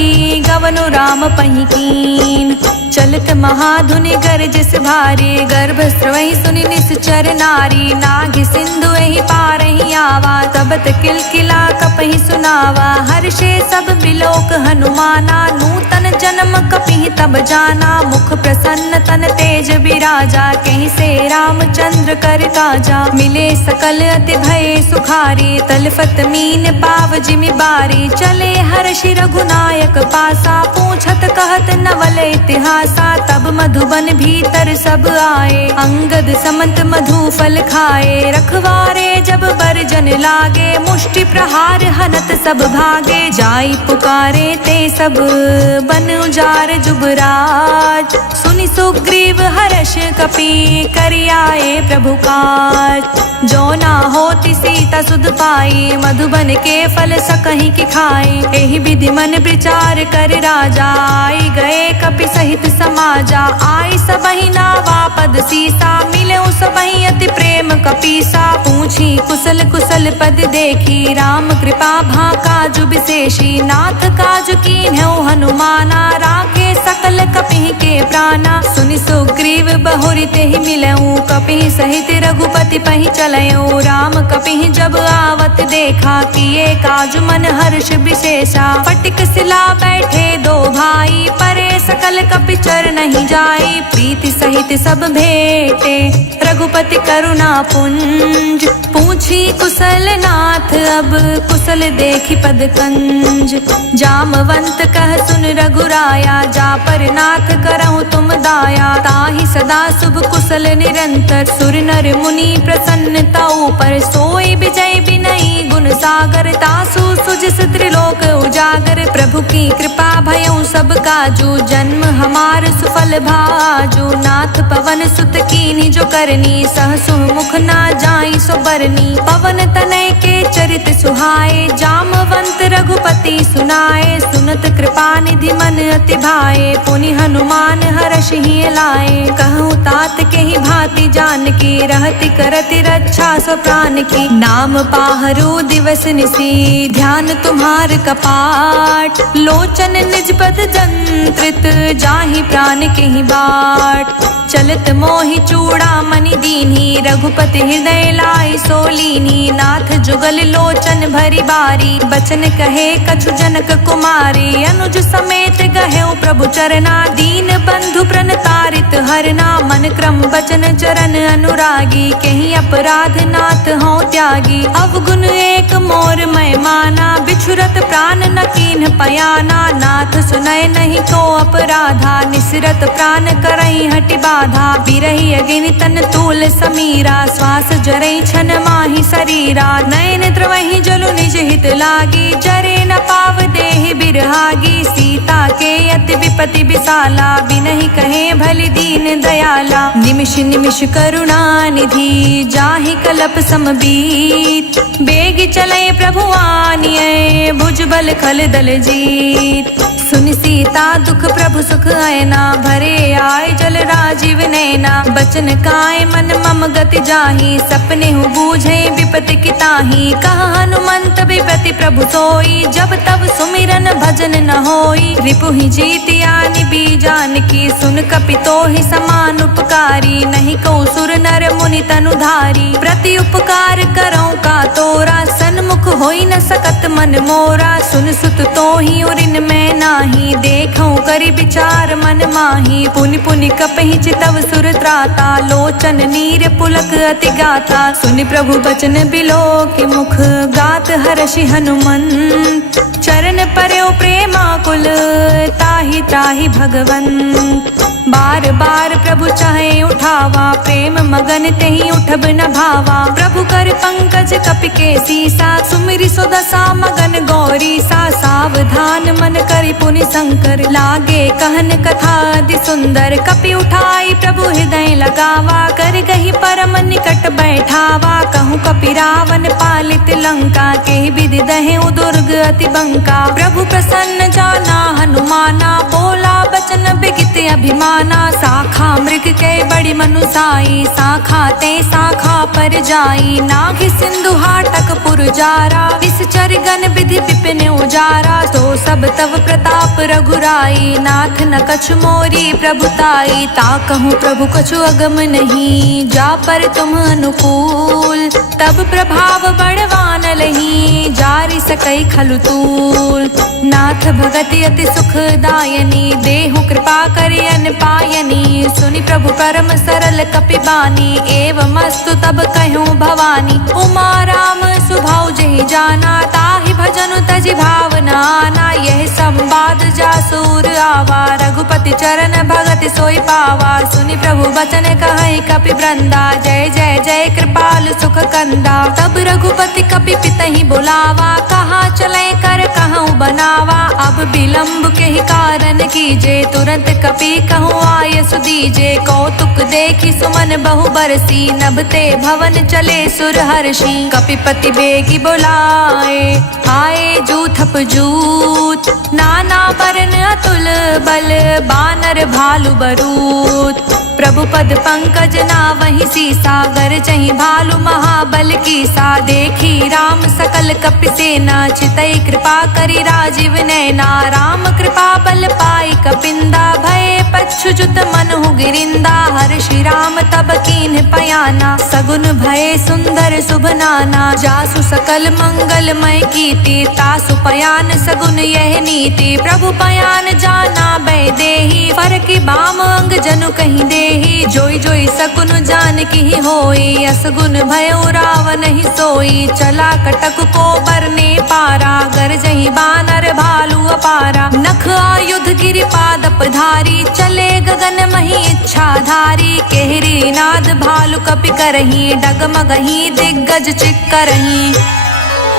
गवनु राम पहि कीन। चलत महाधुनि गरजस भारी गर्भ स्रवहि सुनि निश्चर नारी। नाग सिंधु एहि पारहि आवा तबत किलकिला कपहि सुनावा। हर्षे सब बिलोक हनुमाना नूतन जन्म कपि तब जाना। मुख प्रसन्न तन तेज विराजा कहीं से रामचंद्र कर काजा। मिले सकल अति भय सुखारी तलफत मीन पाव जिमि बारी। चले हर्षि रघुनायक पासा पूछ पूछत कहत नवल इतिहासा। तब मधुबन भीतर सब आए, अंगद समंत मधु फल खाए। रखवारे जब बरजन लागे, मुष्टि प्रहार हनत सब भागे। जाई पुकारे ते सब बन उजार जुबराज। सुनि सुग्रीव हर्ष कपि करि आए प्रभु काज। जो ना होती सीता सुध पाई, मधुबन के फल सकहि की खाई। एहि विधि मन विचार कर राजा, आई गए कपि सहित समाजा। आई सबहि नावा पद सीसा, मिले सबहि अति प्रेम कपीसा। पूछी कुशल कुशल पद देखी, राम कृपा भा काजु विशेषी। नाथ काजु कीन्हु हनुमाना, राखे सकल कपिहि के प्राणा। सुनि सुग्रीव बहुरि तेहि मिलऊँ, कपिहि सहित रघुपति पहि चलऊँ। राम कपिहि जब आवत देखा, किए काजु मन हर्ष विशेषा। फटिक सिला बैठे दो भाई, परे सकल कपि चर नहीं जाई। प्रीति सहित सब भेटे, रघुपति करुणा पुंज। पूछी कुशल नाथ अब, कुशल देखी पद कंज। जामवंत कह सुन रघुराया, जा पर नाथ करहु तुम दाया। ताहि सदा शुभ कुशल निरंतर, सुर नर मुनि प्रसन्नता ऊपर। सोई विजय बिनई गुण सागर, तासु सुजिस त्रिलोक उजागर। प्रभु की कृपा भयउ सब काजू, जन्म हमार सुफल भाजू। नाथ पवन सुत कीन्ही जो करनी, सहसु मुख ना जाई सो बरनी। पवन तनय के चरित सुहाए, जामवंत रघुपति सुनाए। सुनत कृपा निधि मन अति भाए, पुनि हनुमान हर्षहि लाए। कहूँ तात के ही भांति जान की, रहति करति रक्षा सो प्राण की। नाम पाहरु दिवस निसी, ध्यान तुम्हार कपाट। लोचन निज पद जंत्रित, जाहि प्राण के ही बाट। चलत मोहि चूड़ा मणि दीन्ही, रघुपति हृदय लाई सोलीनी। नाथ जुगल लोचन भरी बारी, बचन कहे कछु जनक कुमारी। अनुज समेत गहेउ प्रभु चरना, दीन बंधु प्रणतारित हरना। मन क्रम बचन चरण अनुरागी, कहीं अपराध नाथ हो त्यागी। अवगुण एक मोर मैं माना, बिछुरत प्राण न कीन्ह पयाना। नाथ सुनय नहीं तो अपराधा, निसरत प्राण करई हटि बाधा। बिरहि अगिन तन तूल समीरा, श्वास जरई छन माहि शरीरा। नयन द्रवहि जलु निज हित लागी, जरे न पाव देहि बिरहागी। सीता के अति विपति विशाला, बिनहि कहे भलि दीन दयाला। निमिष निमिष करुणा निधि, जाहि कलप समबीत। बेग चले प्रभु आनिए, भुजबल खल दल जीत। सुन सीता दुख प्रभु सुख आयना, भरे आय जल राजीव नैना। बचन काय मन मम गति जाहि, सपने हु बूझे विपति की ताहि। कहा हनुमंत विपति प्रभु सोई, जब तब सुमिरन भजन न होई। रिपुहि जीतिया निबी जानकी, सुन कपि तोहि समान उपकारी। नहीं कहूँ सुर नर मुनि तनुधारी, प्रति उपकार करऊँ का तोरा। सन्मुख होई न सकत मन मोरा, सुन सुत तोहि उरिन में नाही। देखऊँ करि विचार मन माही, पुनि पुनि कपहि चितव सुर त्राता। लोचन नीर पुलक अति गाथा, सुनि प्रभु बचन बिलो के मुख। गात हर्षि हनुमंत, चरण पर्यो प्रेमाकुल। ताहि ताहि भगवंत, बार बार प्रभु चाहे उठावा। प्रेम मगन तेहि उठब न भावा। प्रभु कर पंकज कपि के सीसा, सुमिरि सो दशा मगन गौरी सा। सावधान मन करि पुनि शंकर, लागे कहन कथा अति सुंदर। कपि उठाई प्रभु हृदय लगावा, कर गही परम निकट बैठावा। कहूँ कपि रावण पालित लंका, के विधि दहेउ दुर्ग अति बंका। प्रभु प्रसन्न जाना हनुमाना, बोला बचन बिगित अभिमाना। शाखा मृग के बड़ी मनुसाई, शाखा ते शाखा पर जाई। नाग सिंधु हाटक पुर जारा, इस चरगन विधि विपिन उजारा। तो सब तव प्रताप रघुराई, नाथ न कछु मोरी प्रभुताई। ताकहूँ प्रभु कछु अगम नहीं, जा पर तुम अनुकूल। तब प्रभाव बड़वान लही, जारि सकई खलु तूल। नाथ भगति अति सुखदायनी, देहु कृपा करि अन पायनी। सुनि प्रभु परम सरल कपि बानी। एवमस्तु तब कहूँ भवानी, उमा राम सुभाउ जेहि जाना। ताहि भजनु तजि भावना आना, यह संवाद जासूर आवा। रघुपति चरण भगति सोई पावा, सुनि प्रभु बचन कहै कपि वृंदा। जय जय जय कृपाल सुख कंदा। तब रघुपति कपि पितहि बुलावा, कहाँ चले कर कहूँ बनावा। अब विलम्ब के ही कारण कीजे, तुरंत कपि कहूँ आय सुदीजे। कौतुक देखी सुमन बहु बरसी, नभते भवन चले सुर हर्षि। कपिपति बेगी बुलाए, आए जूथप जूत। नाना वरन अतुल बल, बानर भालु बरूत। प्रभु पद पंकज नावहि सीसा, गरजहि भालु महाबल कीसा। देखी राम सकल कपि सेना, चितई कृपा करि राजीव नैना। राम कृपा बल पाई कपिंदा, भय पच्छुजुत मनहु गिरिंदा। हर्षि राम तब कीन्ह पयाना, सगुन भय सुंदर शुभ नाना। जासु सकल मंगलमय कीर्ति, तासु पयान सगुन यह नीति। प्रभु पयान जाना बै देहि, फरकि बाम अंग जनु कहीं देहि। जोई जोई सकुन जान की होई, असगुन भयो रावण ही सोई। चला कटक को बरने पारा, गरजहि बानर भालु अपारा। नख आयुध गिरि पादप धारी, चले गगन मही इच्छा धारी। केहरी नाद भालु कपि करही, डगमगही दिग्गज चिक्करही।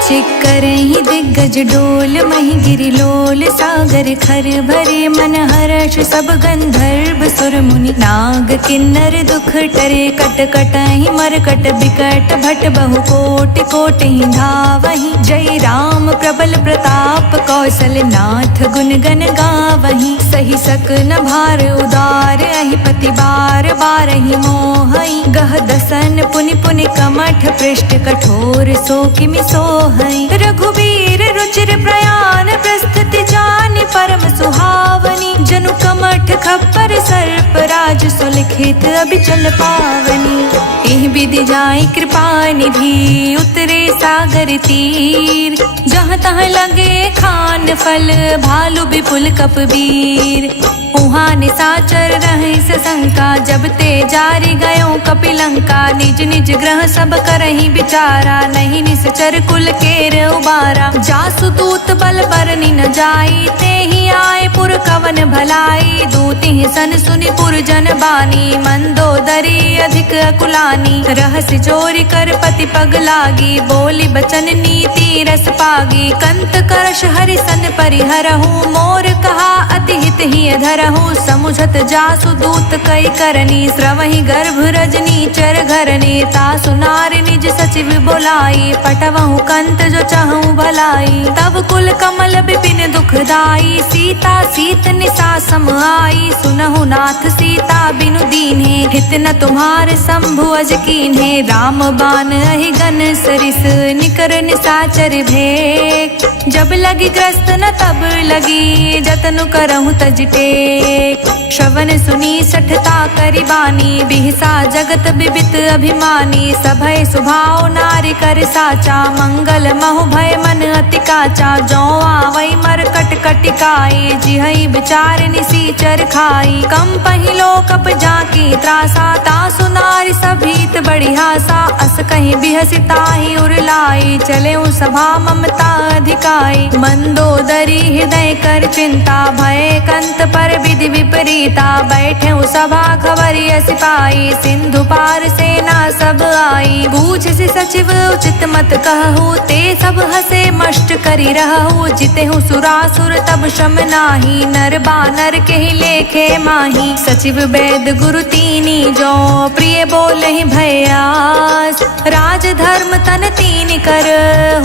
चिक्करहि दिग्गज डोल, मही गिरि लोल। सागर खर भरे मन हर्ष, सब गंधर्व सुर मुनि। नाग किन्नर दुख टरे, कट कटहि मरकट बिकट। भट बहु कोटि कोटि धावहि, जय राम प्रबल प्रताप। कौशल नाथ गुण गण गावहि, सही सकन भार उदार। अहिपति बार बारहि मोहई, गह दसन पुनि पुनि कमठ। पृष्ठ कठोर सो किमि सोहई। रघुबीर रुचिर प्रयाण, प्रस्तुति जानि परम सुहावनी। जनु कमठ खप्पर सर्प राज, सुलिखित अबिचल पावनी। एहि विधि जाई कृपा निधि, उतरे सागर तीर। जहाँ तहाँ लगे खान फल, भालु विपुल कपबीर। उहाँ निसाचर रहे सशंका, जब ते जारी गयो कपिलंका। निज निज ग्रह सब करहि विचारा, नहीं निसचर कुल केर उबारा। जासु दूत बल बरनि न जाई, तेहि आए पुर कवन भलाई। दूति सन सुनि पुर जन बानी, मंदोदरी अधिक अकुलानी। रहस्य चोरी कर पति पग लागी, बोली बचन नीति रस पागी। कंत करश हरि सन परिहरहु, मोर कहा अति हित ही धरहु। समुझत जासु दूत कई करनी, स्रवहि गर्भ रजनी चर घरनी। तासु नारि निज सचिव बोलाई, पटवहु कंत जो चाहूं भलाई। तब कुल कमल विपिन दुखदाई, सीता सीत निसा सम आई। सुनहु नाथ सीता बिनु दीन्हे, हित न तुम्हार शंभु अज कीन्हे। राम बान अहि गन सरिस, निकर निसाचर भेक। जब लगी ग्रस्त न तब लगी, जतनु करहु तज टेक। श्रवण सुनी सठता करि बानी, बिहसा जगत बिबित अभिमानी। सभय सुभाव नारि कर साचा, मंगल महु भय मन अति काचा। जो आवै मरकट कटिकाई, जिहै विचार निसीचर खाई। कम पहिलो कप जाकी त्रासा, तासु नारि सभीत बड़ी हासा। अस कहीं बिहसिताहि उरलाई, चले सभा ममता अधिकाई। मंदोदरी हृदय कर चिंता, भय कंत पर विधि विपरीता। बैठे सभा खबरिय सिपाही, सिंधु पार सेना सब आई। बूझ से सचिव उचित मत कहु, ते सब हसे मष्ट करी रहु। जितेहु सुरासुर तब शम नाही, नर बानर के ही लेखे माही। सचिव वैद गुरु तीनी, जो प्रिय बोलहि भयास। राज धर्म तन तीन कर,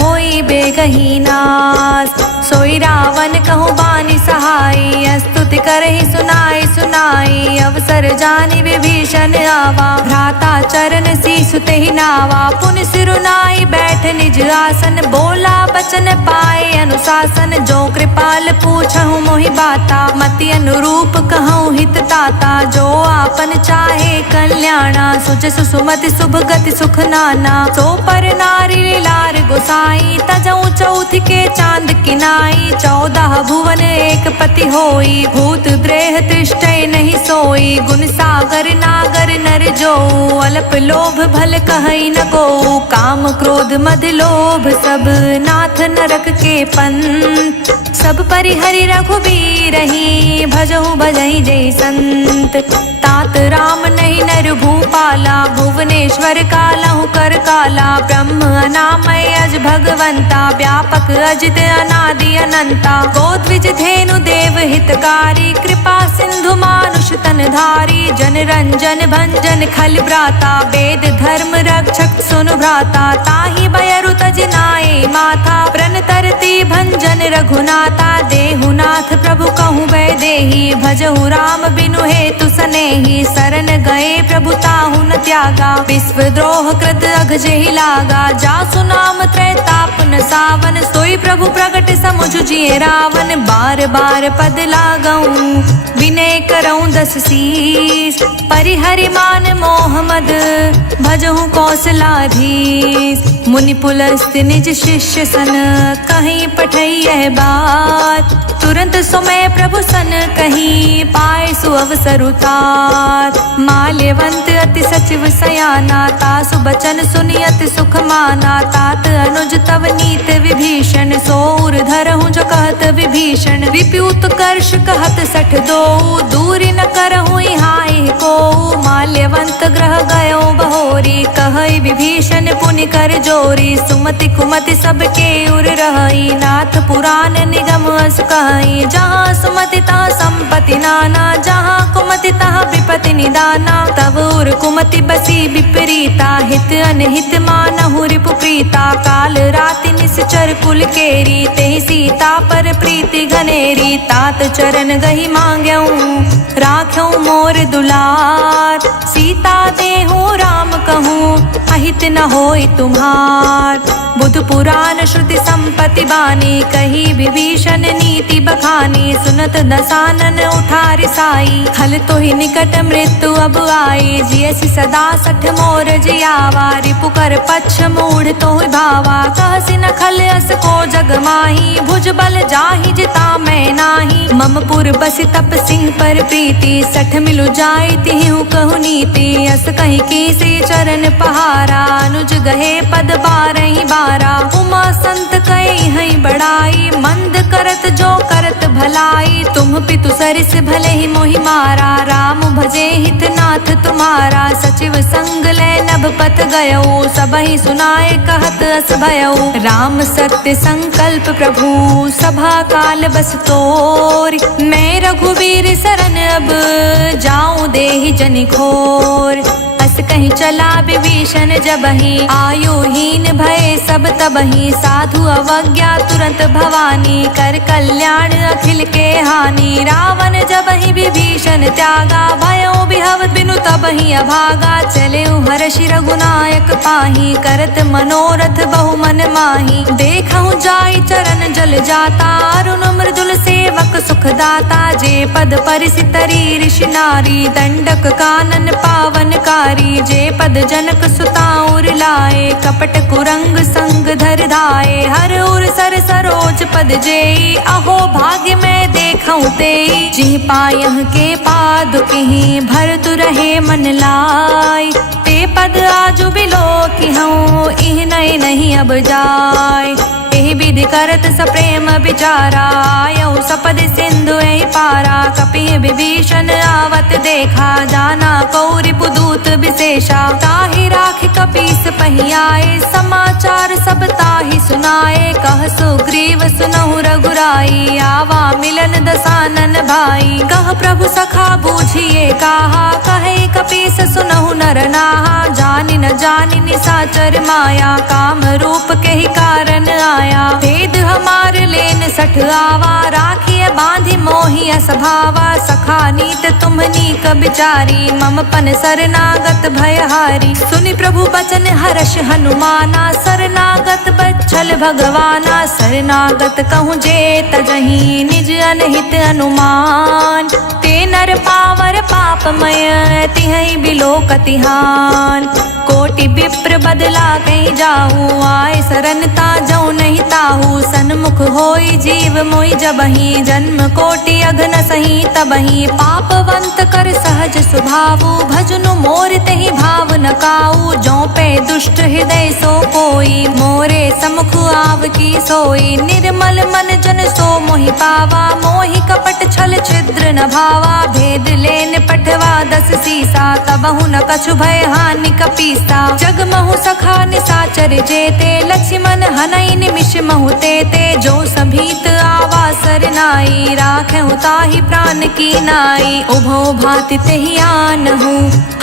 होई बेगही नास। सोई रावण कहूँ बानी सहाई, स्तुति करहि सुनाई सुनाई। अवसर जानि विभीषण आवा, भ्राता चरण सीसु तेहि नावा। पुन सिरुनाई बैठ निज आसन, बोला बचन पाए अनुशासन। जो कृपाल पूछहु मोहि बाता, मति अनुरूप कहूँ हित ताता। जो आपन चाहे कल्याणा, सुजसु सुमति शुभ गति सुख नाना। सो पर नारी लार गोसाई, तजऊ चौथ के चांद किनाई। 14 भुवन एक पति होई, भूत ग्रह तिष्ठै नहीं सोई। गुण सा भयऊ अल्प लोभ भल कहई न को काम क्रोध मद लोभ सब नाथ नरक के पंथ सब परिहरि रघुबीर रही भजहु भजहि जय संत तात राम नहीं नर भूपाला भुवनेश्वर कालहु कर काला ब्रह्म अनामय अज भगवंता व्यापक अजित अनादि अनंता गोद्विज धेनु देव हितकारी कृपा सिंधु मानुष तन धारी जन रंजन भंजन खल भ्राता वेद धर्म रक्षक सुनु भ्राता ताहि बयरु तज नाये माथा प्रण तरती भंजन रघुनाथा देहुनाथ प्रभु कहूँ वैदेही भजहु राम बिनु हेतु सनेही शरण गए प्रभु ताहु न त्यागा विश्व द्रोह कृत अघ जेहि लागा जासु नाम त्रैताप न सावन सोई प्रभु प्रगट समुझ जिए रावण बार बार पद लागऊं विनय करऊं दस शीस परिहरि मान मोह मद भजहु कौशलाधीश मुनि पुलस्त निज शिष्य सन कहीं पठई यह बात तुरंत समय प्रभु सन कहीं पाए सुअवसर उतार माल्यवंत अति सचिव सयाना तासु बचन सुनि अति सुख माना तात अनुज तव नीत विभीषण सोर धरहु जो कहत विभीषण विप्यूत कर्ष कहत सठ दो दूरी न करहु हाय को माल्यवंत ग्रह गयो बहोरी कहई विभीषण पुनि कर जोरी सुमति कुमति सबके उर रहई नाथ पुराण निगम अस कहई जहाँ सुमति तहाँ संपत्ति नाना जहाँ कुमति तहाँ विपत्ति निदाना तब उर कुमति बसी विपरीता हित अनहित मानहु रिपु प्रीता काल राति निश्चर कुल केरी तेहि सीता पर प्रीति घनेरी तात चरण गही मांग्यऊं राख्यऊं मोर दुलार सीता देहु राम कहूँ अहित न होई तुम्हार बुध पुराण श्रुति संपत्ति बानी कही विभीषण नीति बखानी सुनत दसानन उठार साई खल तो ही निकट मृत्यु अब आई जियसि सदा सठ मोर जियावा रिपु कर पक्ष मूढ़ तो भावा कहसि न खल अस को जग माही भुज बल जाहि जिता मैं नाही मम पुर बसि तप सिंह पर प्रीति सठ मिलु जाय तिहु कहु नीति अस कहीं की से चरण पहारा अनुज गहे पद बारहि बारा उमा संत कई हई बड़ाई मंद करत जो करत भलाई तुम पितु सरिस भले ही मोहि मारा राम भजे हित नाथ तुम्हारा सचिव संग ले नभ पत गयो सबहि सुनाए कहत अस भयो राम सत्य संकल्प प्रभु सभा काल बस तोर मैं रघुवीर शरण अब जाऊं देहि जनि खोर अस कहीं चला विभीषण जबहि आयुहीन भय सब तबहि साधु अवज्ञा तुरंत भवानी कर कल्याण अखिल के हानि रावण जबहि विभीषण त्यागा भयो बिहव बिनु तबहि अभागा चले हर्षि रघुनायक पाही करत मनोरथ बहु मन माही देखहु जाई चरण जल जाता अरुण मृदुल सेवक सुख दाता जे पद परिसि तरी ऋषि नारी दंडक कानन पावन कारी जे पद जनक सुताउर लाए कपट कुरंग संग धर धाये हर उर सर सरोज पद जेई अहो भाग्य में देखऊं तेई जिह पायह के पादुकहि भरतु रहे मन लाय ते पद आजु बिलो कि हूँ इह नहीं अब जाय एहि विधि करत सप्रेम विचारा आयऊ सपद सिंधु एहि पारा कपिह विभीषण आवत देखा जाना कौरि पुदूत विशेषा ताहि राख कपीस पहियाए समाचार सब ताहि सुनाए कह सुग्रीव सुनहु रघुराई आवा मिलन दसानन भाई कह प्रभु सखा बूझिए काहा कहे कपीस सुनहु नर नाहा जानि न जानि निसाचर माया काम रूप के ही कारण आया भेद हमार लेन सठ आवा राखिय बांधि मोहि असभावा सखा नीत तुम्हनी क बिचारी मम पन सरनागत भयहारी सुनि प्रभु बचन हर्ष हनुमाना सरनागत बच्छल भगवाना सरनागत कहूँ जे तजहि निज अनहित अनुमान ते नर पावर पापमय तिहै बिलो कतिहान कोटि विप्र बदला कहीं जाहू, आए सरनता जऊ नहीं ताहू। सन्मुख होई जीव मोई जबही, जन्म कोटि अघन सही तबही। पापवंत कर सहज स्वभावु, भजनु मोर तेहि भाव न काऊ। जो पे दुष्ट हृदय सो कोई, मोरे समुख आव की सोई। निर्मल मन जन सो मोहि पावा, मोहि कपट छल छिद्र न भावा। भेद लेन पठवा 10 सीसा, तबहु न कछु भय हानि कपीसा। जग महु सखा निसाचर जेते, लक्ष्मण हनई निमिष महु तेते। जो सभीत आवा सरनाई, राखेहु ताहि प्राण की नाई। उभौ भांति तेहि आनहु,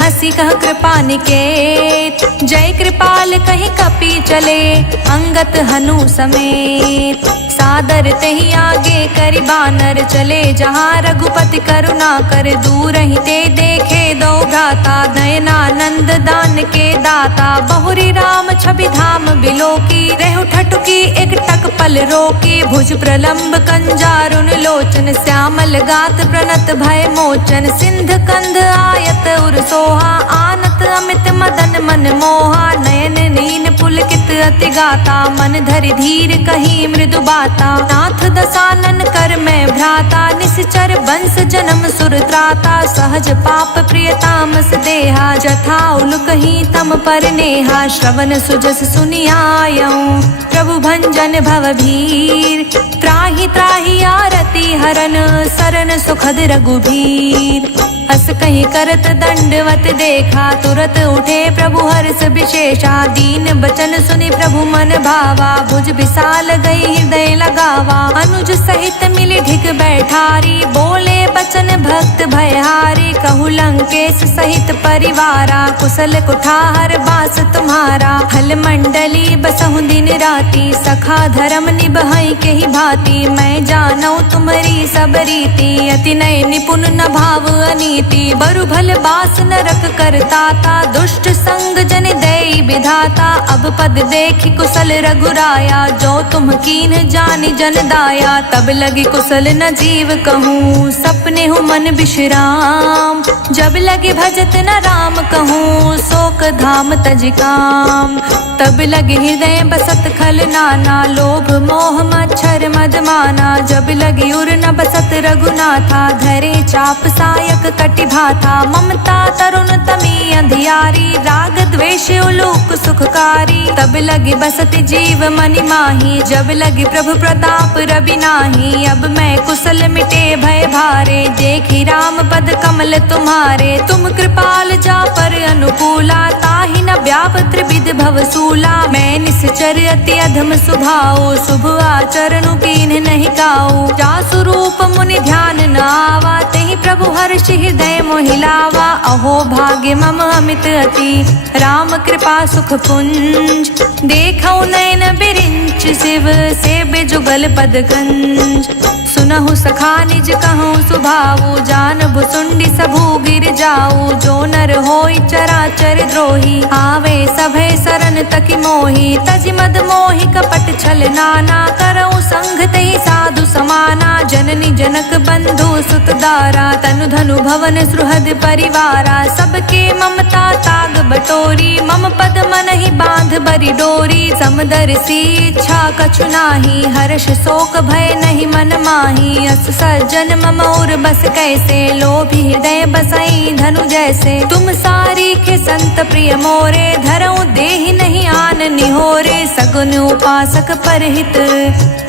हंसी कह कृपा निकेत। जय कृपाल कहि कपि चले, अंगत हनु समेत। सादर तेहि आगे करि बानर चले, जहाँ रघुपति करुणा कर। दूर ही ते देखे दो भ्राता, नयनानंद दान के दाता। बहुरी राम छवि धाम बिलोकी, रेहु ठठुकी एक टक पल रोकी। भुज प्रलंब कंजारुन लोचन, श्यामल गात प्रणत भय मोचन। सिंध कंध आयत उर सोहा, आनत अमित मदन मन मोहा। नयन नीन पुलकित अति गाता, मन धरि धीर कही मृदु बाता। नाथ दसानन कर मैं भ्राता, निश्चर बंस जन्म सुर त्राता। सहज पाप प्रिय तामस देहा, जथा उलुक ही तम पर नेहा। श्रवण सुजस सुनियायऊं, प्रभु भंजन भव भीर। त्राहि त्राहि आरती हरन, सरन सुखद रघुबीर। हस कहीं करत दंडवत देखा, तुरत उठे प्रभु हर्ष विशेषा। दीन बचन सुनि प्रभु मन भावा, भुज विशाल गई हृदय लगावा। अनुज सहित मिली ढिग बैठारी, बोले बचन भक्त भयहारी। कहु लंकेश सहित परिवारा, कुशल कुठार बास तुम्हारा। हल मंडली बसहु दिन राती, सखा धर्म निभई के ही भांति। मैं जानऊ तुम्हारी सब रीति, अति नय निपुण न भाव अनीति। बरु भल बास नरक करताता, दुष्ट संग जन देई विधाता। अब पद देखि कुशल रघुराया, जो तुम कीन जानि जन दाया। तब लगी कुशल न जीव कहूँ, सपने हूँ मन विश्राम। जब लगे भजत न राम कहूँ, शोक धाम तज काम। तब लगे हृदय बसत खल नाना, लोभ मोह मच्छर मद माना। जब लगी उर न बसत रघुनाथा, धरे चाप सायक कटि भाथा। ममता तरुण तमी अंधियारी, राग द्वेष उलूक सुखकारी। तब लगी बसत जीव मनि माही, जब लगी प्रभु प्रताप रवि नाही। अब मैं कुशल मिटे भय भारे, देखी राम पद कमल तुम्हारे। तुम कृपाल जा पर अनुकूला, ताहि न व्याप त्रिविध भव सूला। मैं निश्चर अति अधम स्वभाव, शुभ आचरणु कीन्ह नहीं काऊ। जासु रूप मुनि ध्यान न आवा, तेहि प्रभु हर्ष हृदय मोहिलावा। अहो भाग्य मम अमित अति, राम कृपा सुख पुंज। देखौ नयन बिरिंच शिव, सेव्य जुगल पद गंज। सुनहु सखा निज कहूँ सुभाऊ, जान भुसुंडी सबू गिर जाऊ। जो नर होई चराचर द्रोही, आवे सभय सरन तकि मोही। तजि मद मोहि कपट छल नाना, करऊँ संग तेहि साधु समाना। जननी जनक बंधु सुत दारा, तनु धनु भवन सुहृद परिवारा। सबके ममता ताग बटोरी, मम पद मन ही बांध बरी डोरी। समदर्शी इच्छा कछु नाही, हर्ष शोक भय नहीं मन माही। अस सज्जन मम और बस कैसे, लोभी हृदय बसई धनु जैसे। तुम सारी के संत प्रिय मोरे, धरऊँ देहि नहीं आन निहोरे। सगुन उपासक परहित,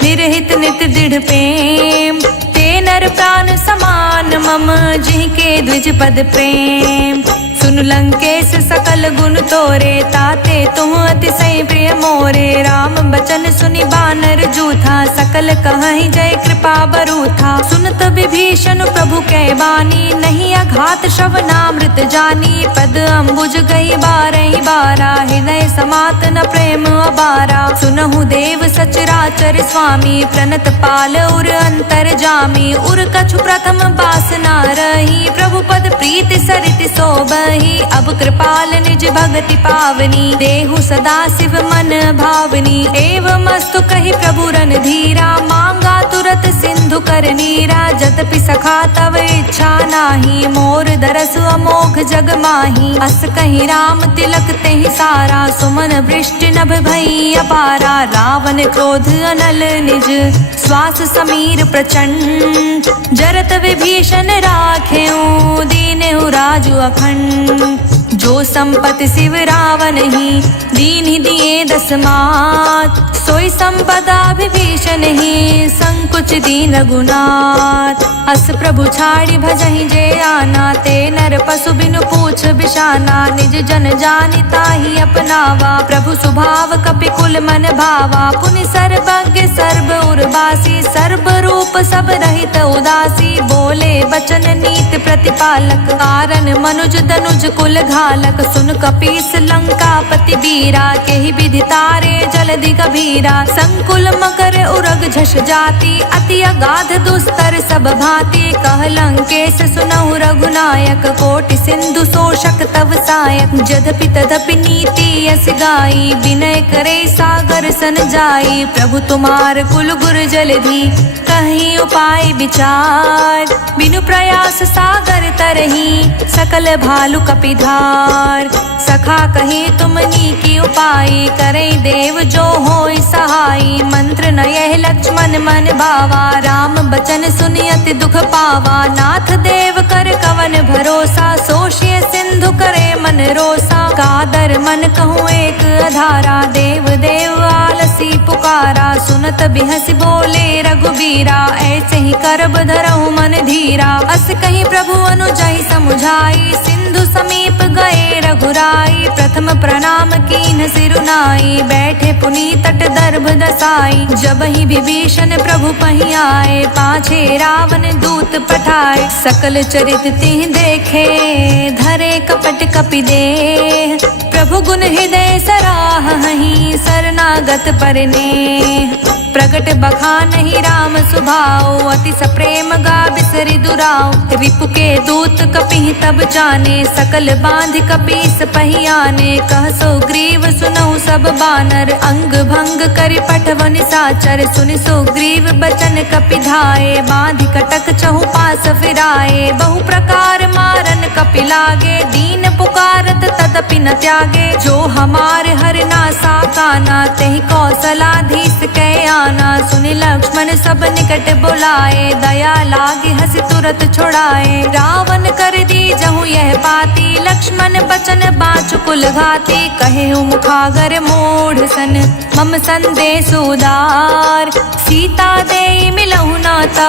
निरहित नित दृढ़ प्रेम। ते नर प्राण समान मम, जिनके द्विज पद प्रेम। सुन लंकेश सकल गुण तोरे, ताते तुम अतिशय प्रिय मोरे। राम बचन सुनि बानर जूथा, सकल कहहि जय कृपा बरूथा। सुनत विभीषण प्रभु कै बानी, नहीं अघात श्रवणामृत जानी। पद अम्बुज गई बारहि बारा, हृदय समात न प्रेम अबारा। सुनहु देव सचराचर स्वामी, प्रणत पाल उर अंतर जामी। उर कछु प्रथम बासना रही, प्रभु पद प्रिय प्रीत सरित सोबही, अब कृपाल निज भगति पावनी, देहु सदा शिव मन भावनी। एवं अस्तु कहि प्रभु रणधीरा, मांगा तुरत सिंधु कर नीरा। जतपि सखा तव इच्छा नाही, मोर दरस अमोघ जग माही। अस कहि राम तिलक तेहि सारा, सुमन वृष्टि नभ भई अपारा। रावण क्रोध अनल निज, श्वास समीर प्रचंड। जरत विभीषण राखेऊ, दीनेहु राजु अखंड। जो संपत्ति शिव रावण ही, दीन्हि दिए दस मात। सोई संपदा विभीषण ही, संकुच दीन रघुनाथ। अस प्रभु छाड़ी भजहि जे आना, ते नर पशु बिनु पूछ बिशाना। निज जन जानि ताहि अपनावा, प्रभु स्वभाव कपि कुल मन भावा। पुनि सर्वज्ञ सर्व उर्वासी, सर्व रूप सब रहित उदासी। बोले बचन नीत प्रतिपालक, कारण मनुज दनुज कुल घालक। सुन कपीस लंकापति बीरा, केहि विधि तारे जलधि गभीरा। संकुल मकर उरग झष जाति, अति अगाध दुस्तर सब भांति। कह लंकेश सुनहु रघुनायक, कोटि सिंधु शोषक तव सायक। जदपि तदपि नीति यस गाई, विनय करे सागर सन जाई। प्रभु तुम्हार कुल गुर जलधि, कहीं उपाय विचार। बिनु प्रयास सागर तरही, सकल भालु कपिधार। सखा कही तुमनी की उपाय, करे देव जो होय सहाय। मंत्र न यह लक्ष्मण मन भावा, राम बचन सुनि अति दुख पावा। नाथ देव कर कवन भरोसा, सोषिय सिंधु करे मन रोसा। कादर मन कहूँ एक अधारा, देव देव आलसी पुकारा। सुनत बिहसि बोले रघुबीरा, ऐसे ही करब धरहु मन धीरा। अस कहीं प्रभु अनुजहि समुझाई, सिंधु समीप गए रघुराई। प्रथम प्रणाम कीन सिरुनाई, बैठे पुनि तट दर्भ दसाई। जब ही विभीषण प्रभु पहि आए, पाछे रावण दूत पठाए। सकल चरित तिह देखे, धरे कपट कपि देह। प्रभु गुण हृदय सराहहि, शरणागत परने। प्रगट बखानहि राम सुभाऊ, अति सप्रेम गा बिसरि दुराऊ। रिपु के दूत कपिहि तब जाने, सकल बांधि कपीस पहि आने। कह सुग्रीव सुनहु सब बानर, अंग भंग करि पठव निसाचर। सुनि सुग्रीव बचन कपि धाये, बांधि कटक चहु पास फिराए। बहु प्रकार मारन कपि लागे, दीन पुकारत तदपि न त्यागे। जो हमार हर नासा काना, तेहि कौशलाधीश कै आना। सुनि लक्ष्मण सब निकट बुलाए, दया लागे हंसी तुरत छुड़ाए। रावण कर दी जहु यह बाती, लक्ष्मण बचन बाँचु कुल घाती। कहे मुखागर मूढ़ सन, मम संदेश उदार। सीता दे मिलहु नाता,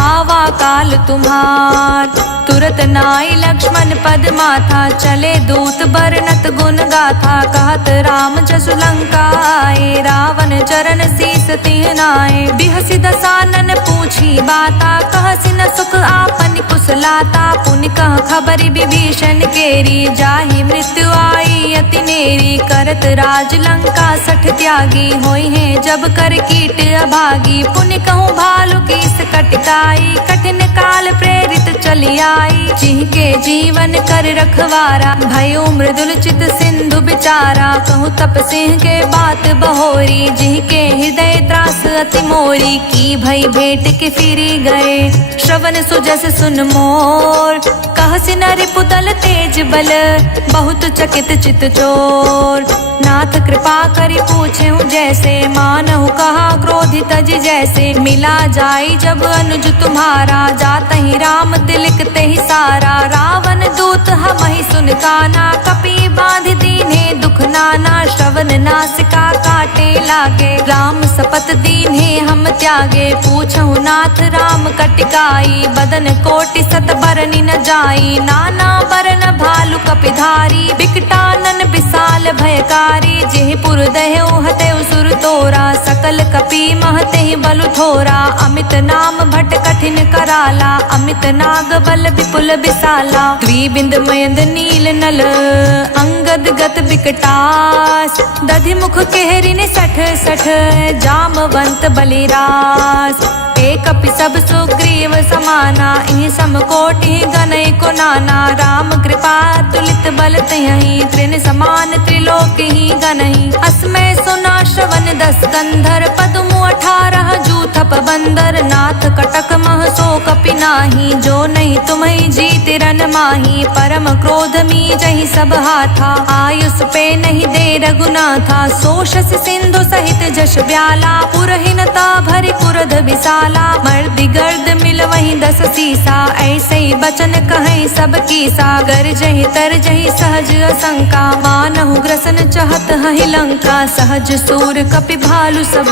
आवा काल तुम्हार। तुरत नाई लक्ष्मण पद माथा, चले दूत बरनत गुण गाथा। कहत राम जसु लंका आए, रावण चरण शीस तिह नाए। बिहसि दसानन पूछी बाता, कहसि न सुख आपन कुशलाता। पुनि कह खबरि विभीषण केरी, जाहि मृत्यु आई अति नेरी। करत राज लंका सठ त्यागी, होई है जब कर कीट अभागी। पुनि कहूँ भालु कीस कटकाई, कठिन काल प्रेरित चली आई। जिनके जीवन कर रखवारा, भयो मृदुल चित सिंधु बिचारा। कहूँ तप सिंह के बात बहोरी, जिनके हृदय त्रास अति मोरी। की भई भेंट के फिरी गए, श्रवण सुजस सुन मोर। कहसि न रिपुदल तेज बल, बहुत चकित चित चोर। नाथ कृपा करि पूछेहु जैसे, मानहु कहा क्रोधित तज जैसे। मिला जाई जब अनुज तुम्हारा, जातहि राम तिलक तेहि सारा। रावण दूत हमहि सुन काना, कपि बांध दीन्हे दुख नाना। श्रवण नासिका काटे लागे, राम सपत दीन्हे हम त्यागे। पूछहु नाथ राम कटिकाई, बदन कोटि सत बरनि न जाई। नाना बरन भालु कपिधारी, बिकटानन विशाल भयकारी। जेहि पुर दहेउ हतेउ सुर तोरा, सकल कपि महतेहि बलु थोरा। अमित नाम भट कठिन कराला, अमित नाग बल विपुल विशाला। द्विबिंद मयंद नील नल, अंगद गत बिकटास। दधि मुख केहरिन सठ सठ, जामवंत बलिरास। एक कपि सब सुग्रीव समाना, इहि समकोटि गनई को नाना। राम कृपा तुलित बल तयहि, तृण समान त्रिलोक ही गनहि। असमय सुना श्रवण 10 गंधर, पद्मु 18 जूथप बंदर। नाथ कटक मह सो कपि नाही, जो नहीं तुम्हि जीत रन माही। परम क्रोध मी जहि सब हाथा, आयुष पे नहीं दे रघुनाथा। सोषस सिंधु सहित जश ब्याला, पुरहीनता भरि कुरध विशाला। मर्दि गर्द मिल वहीं 10 सीसा, ऐसे ही बचन कहें सब कीसा। गरजहि तरजहि सहज असंका, मानहु ग्रसन चहत हहि लंका। सहज सूर कपि भालु सब,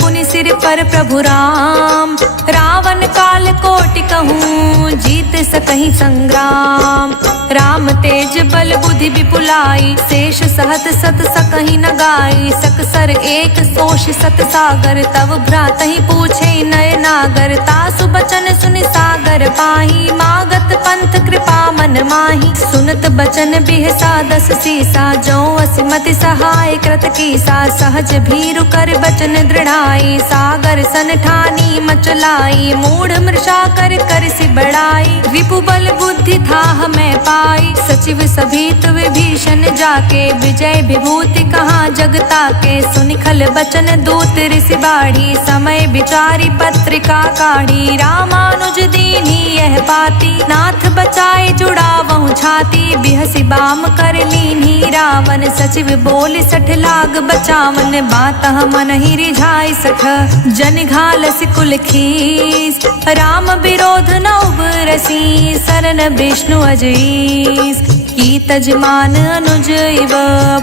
पुनि सिर पर प्रभु राम। रावण काल कोटि कहूँ, जीत सकहि संग्राम। राम तेज बल बुद्धि विपुलाई, शेष सहत सत सकहि न गाई। सकसर एक सोष सत सागर, तव भ्रातहि पूछे नय नागर। तासु बचन सुनि सागर पाही, मागत पंथ कृपा मन माही। सुनत बचन बिहसा 10 सीसा, जो असिमति सहाय कृत कीसा। सहज भीरु कर बचन दृढ़ाई, सागर सन ठानी मचलाई। मूढ़ मृषा कर कर सि बड़ाई, रिपु बल बुद्धि थाह मैं पाई। सचिव सभीत विभीषण जाके, विजय विभूति कहाँ जगता के। सुनि खल बचन दूत ऋषि बाढ़ी, समय विचारी पत्रिका काढ़ी। रामानुज दीन्ही यह पाती, नाथ बचाए जुड़ावहु छाती। बिहसि बाम कर लीन्ही रावण, सचिव बोल 60 लाग बचावन। बातः मन ही रिझाई सठ, जन घालसि कुल खीस। राम विरोध न उबरसी, सरन विष्णु अजईस। की तजमान अनुज इव,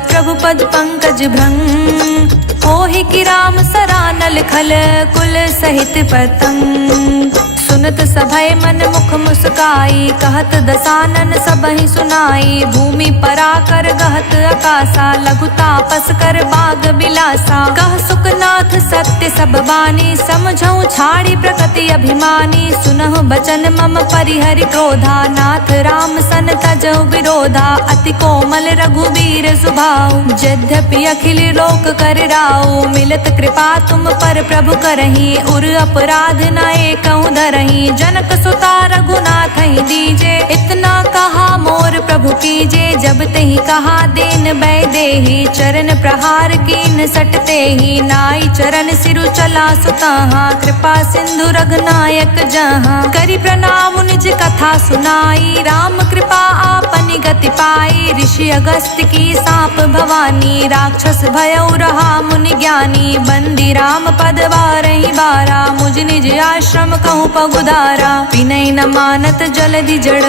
प्रभु पद पंकज भृंग। होहि कि राम सरानल खल, कुल सहित पतंग। सुनत सभय मन मुख मुस्काई, कहत दसानन सबहि सुनाई। भूमि पराकर गहत आकाशा, लघु तापस कर बाग बिलासा। कह सुखनाथ सत्य सब बानी, समझऊ छाड़ी प्रकृति अभिमानी। सुनहु बचन मम परिहरि क्रोधा, नाथ राम सन तजऊ विरोधा। अति कोमल रघुबीर सुभाऊ, यद्यपि अखिल लोक कर राऊ। मिलत कृपा तुम पर प्रभु करही, उर अपराध न एकहु धरही। जनक सुता रघुनाथ ही दीजे, इतना कहा मोर प्रभु कीजे। जब तही कहा देन बै देहि, चरण प्रहार कीन सटते ही। नाई चरण सिरु चला सुताहा, कृपा सिंधु रघुनायक जहाँ। करि प्रणाम निज कथा सुनाई, राम कृपा आपनि गति पाई। ऋषि अगस्त्य की साप भवानी, राक्षस भयउ रहा मुनि ज्ञानी। बंदी राम पद बारहि बारा, मुझ निज आश्रम कहूँ पगुदारा। विनय न मानत जलधि जड़,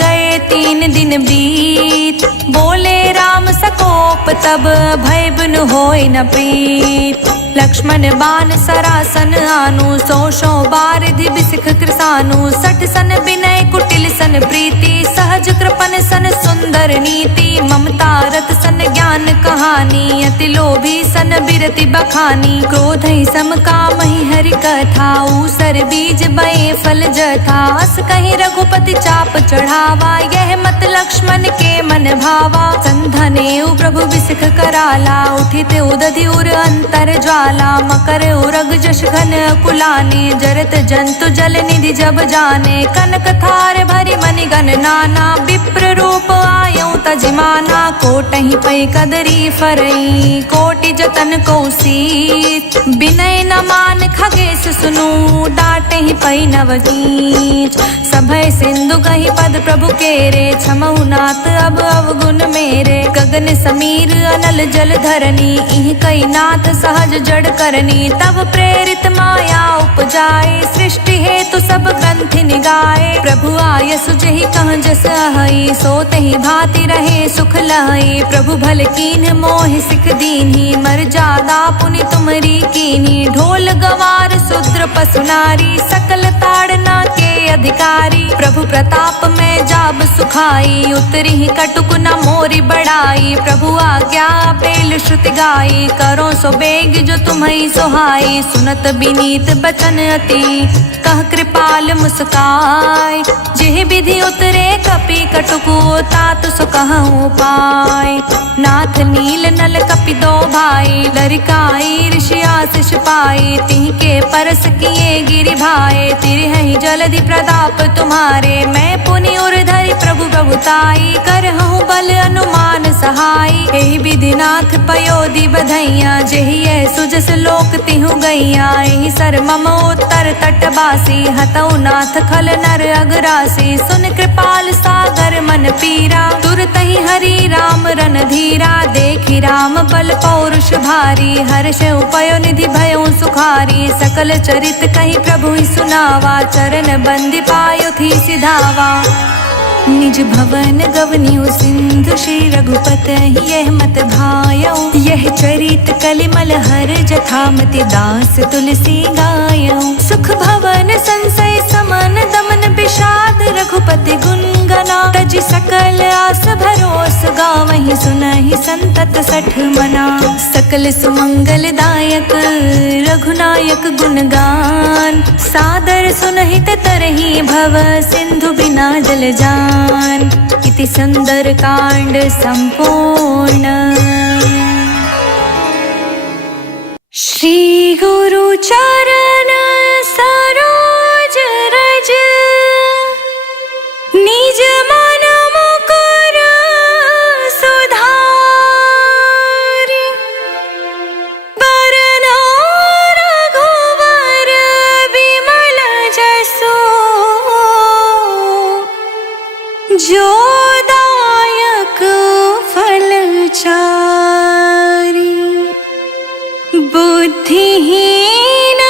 गए 3 दिन बीत। बोले राम सकोप तब, भय बिनु होय न प्रीत। लक्ष्मण बान सरासन आनु, सो बारिधि बिसिख कृसानु। 60 सन विनय कुटिल सन प्रीति, सहज कृपन सन सुंदर नीति। ममता रत सन ज्ञान कहानी, अति लोभी सन बिरति बखानी। क्रोध ही सम काम ही हरि कथा, ऊसर बीज बये फल जथा। अस कहीं रघुपति चाप चढ़ावा, यह मत लक्ष्मण के मन भावा। संधनेउ प्रभु बिसिख कराला, उठित उदधि उर अंतर ज्वाला। मकर उरग जश घन कुलाने, जरत जंतु जल निधि जब जाने। कनक थार भरि मनि गण नाना, विप्र रूप आयऊ तजमाना। कोटहि पै कदरी फरई, कोटि जतन कौसीत। विनय न मान खगेश सुनु, डांटहि पै नवनीत। सभय सिंधु कहि पद प्रभु केरे, क्षमहु नाथ अब अवगुण मेरे। गगन समीर अनल जल धरनी, इहि कई नाथ सहज जड़ करनी। तब प्रेरित माया उपजाए, सृष्टि हेतु सब ग्रंथि निगाए। प्रभु आय सुजहि कह जस अहै, सो तहि भांति रहे सुख लहै। प्रभु भल कीन्ह मोहि सिख दीन्ही, मर्यादा पुनि तुमरी कीन्ही। ढोल गवार शूद्र पशु नारी, सकल ताड़ना के अधिकारी। प्रभु प्रताप में जाब सुखाई, उतरी ही कटुक न मोरी बढ़ाई। प्रभु आज्ञा पेल श्रुति गाई, करो सो बेग जो तुम्हि सोहाई। सुनत बिनीत बचन अति, कह कृपाल मुस्काय। जेहि विधि उतरे कपि कटुकु, तात सो कहूँ पाय। नाथ नील नल कपि दो भाई, लरिकाई ऋषि आशीष पाई। तिहि के परस किए गिरि भाए, तिरहि जलधि प्रताप तुम्हारे। मैं पुनि उर धरि बताई, करहु बल अनुमान सहाई। एहि विधिनाथ पयोधि बधैया, जेहि सुजस लोक तिहु गैया। एहि सर मम उत्तर तटवासी, हतौ नाथ खल नर अगरासी। सुन कृपाल सागर मन पीरा, तुरतहि हरि राम रणधीरा। देखि राम बल पौरुष भारी, हर्ष उपयो निधि भयउ सुखारी। सकल चरित कहि प्रभु सुनावा, चरण बंदी पायो थी सिधावा। निज भवन गवनियो सिंधु, श्री रघुपत यह मत भायौ। यह चरित कलिमल हर जथामति, दास तुलसी गायौ। सुख भवन संसय समन, दमन विषाद रघुपति गुण गना। तजि सकल आस भरोस, गावहि सुनहि संतत सठ मना। सकल सुमंगल दायक रघुनायक गुणगान, सादर सुनहित तरहि भव सिंधु बिना जल जान। इति सुंदर कांड संपूर्ण। श्री गुरु चरण सरोज रज, निज मन मुकुर सुधारि। बरनौ रघुवर विमल जसु, जो दायक फल चारि। बुद्धिहीन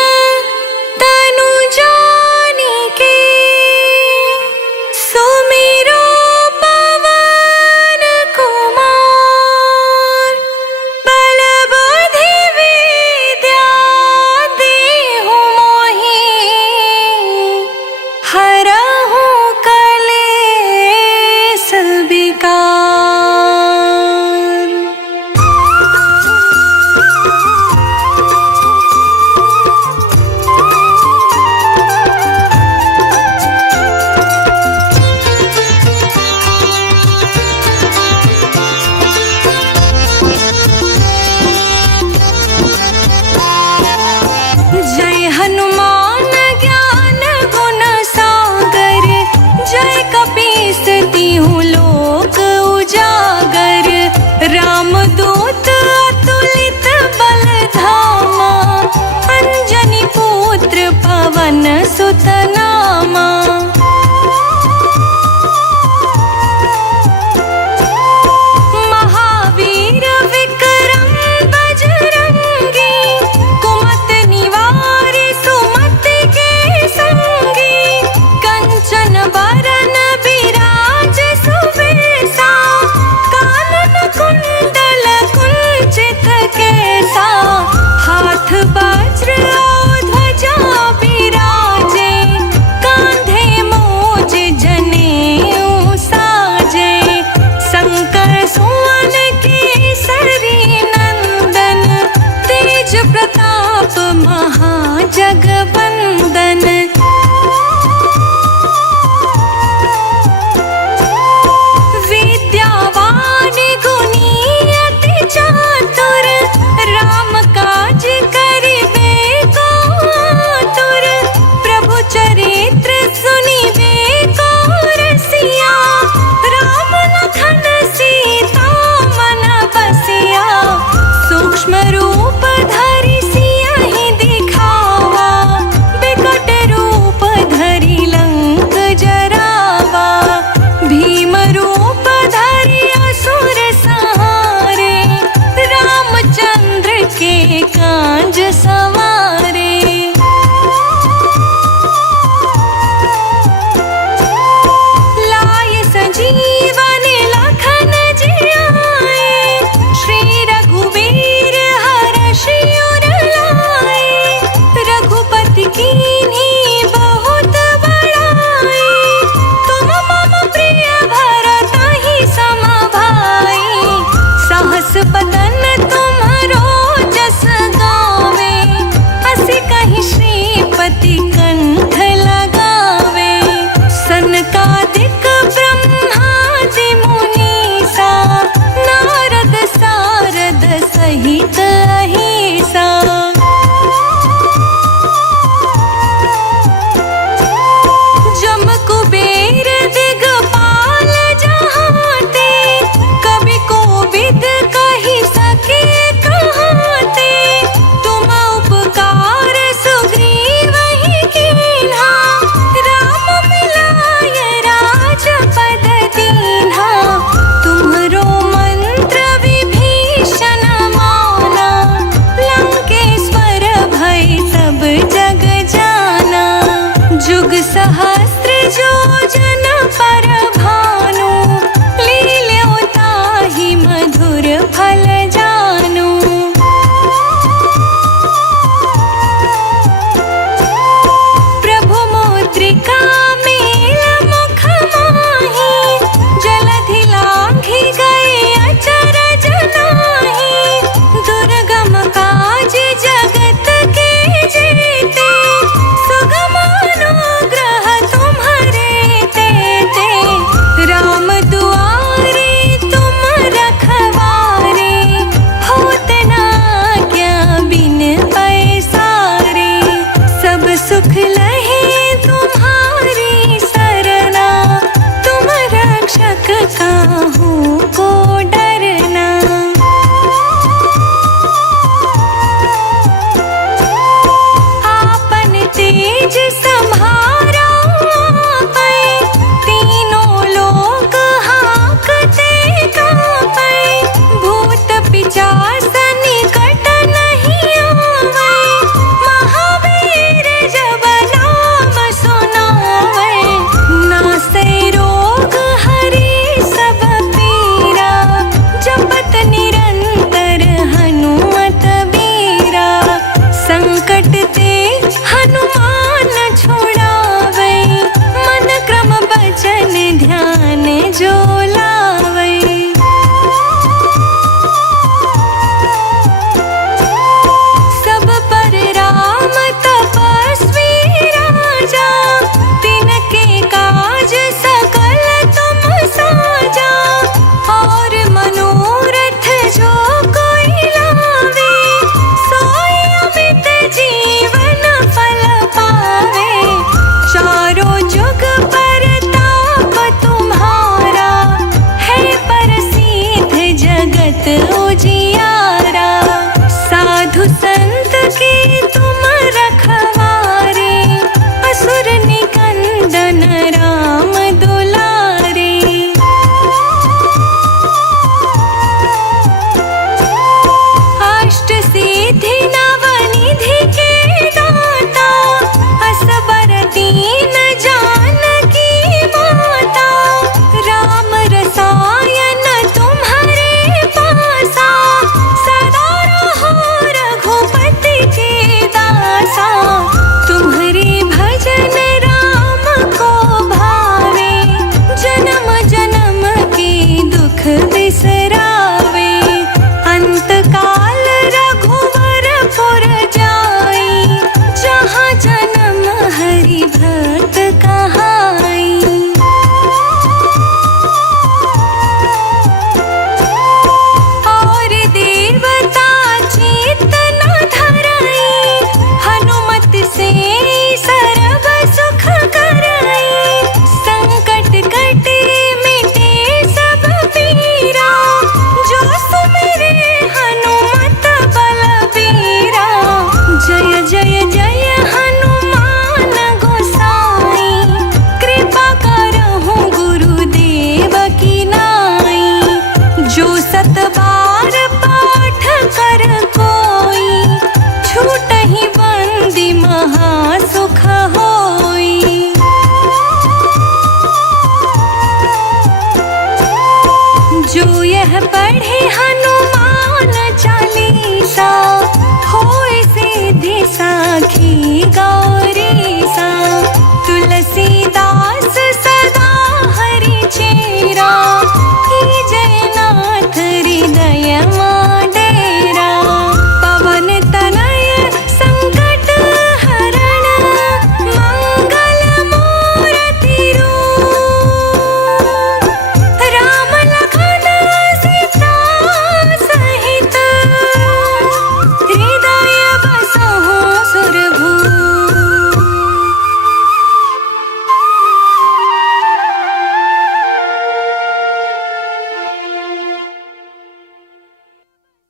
तनु जानिके, सुमिरो पवन कुमार। बल बुद्धि विद्या देहु मोहि, हरहु कलेस विकार। ध्यान जो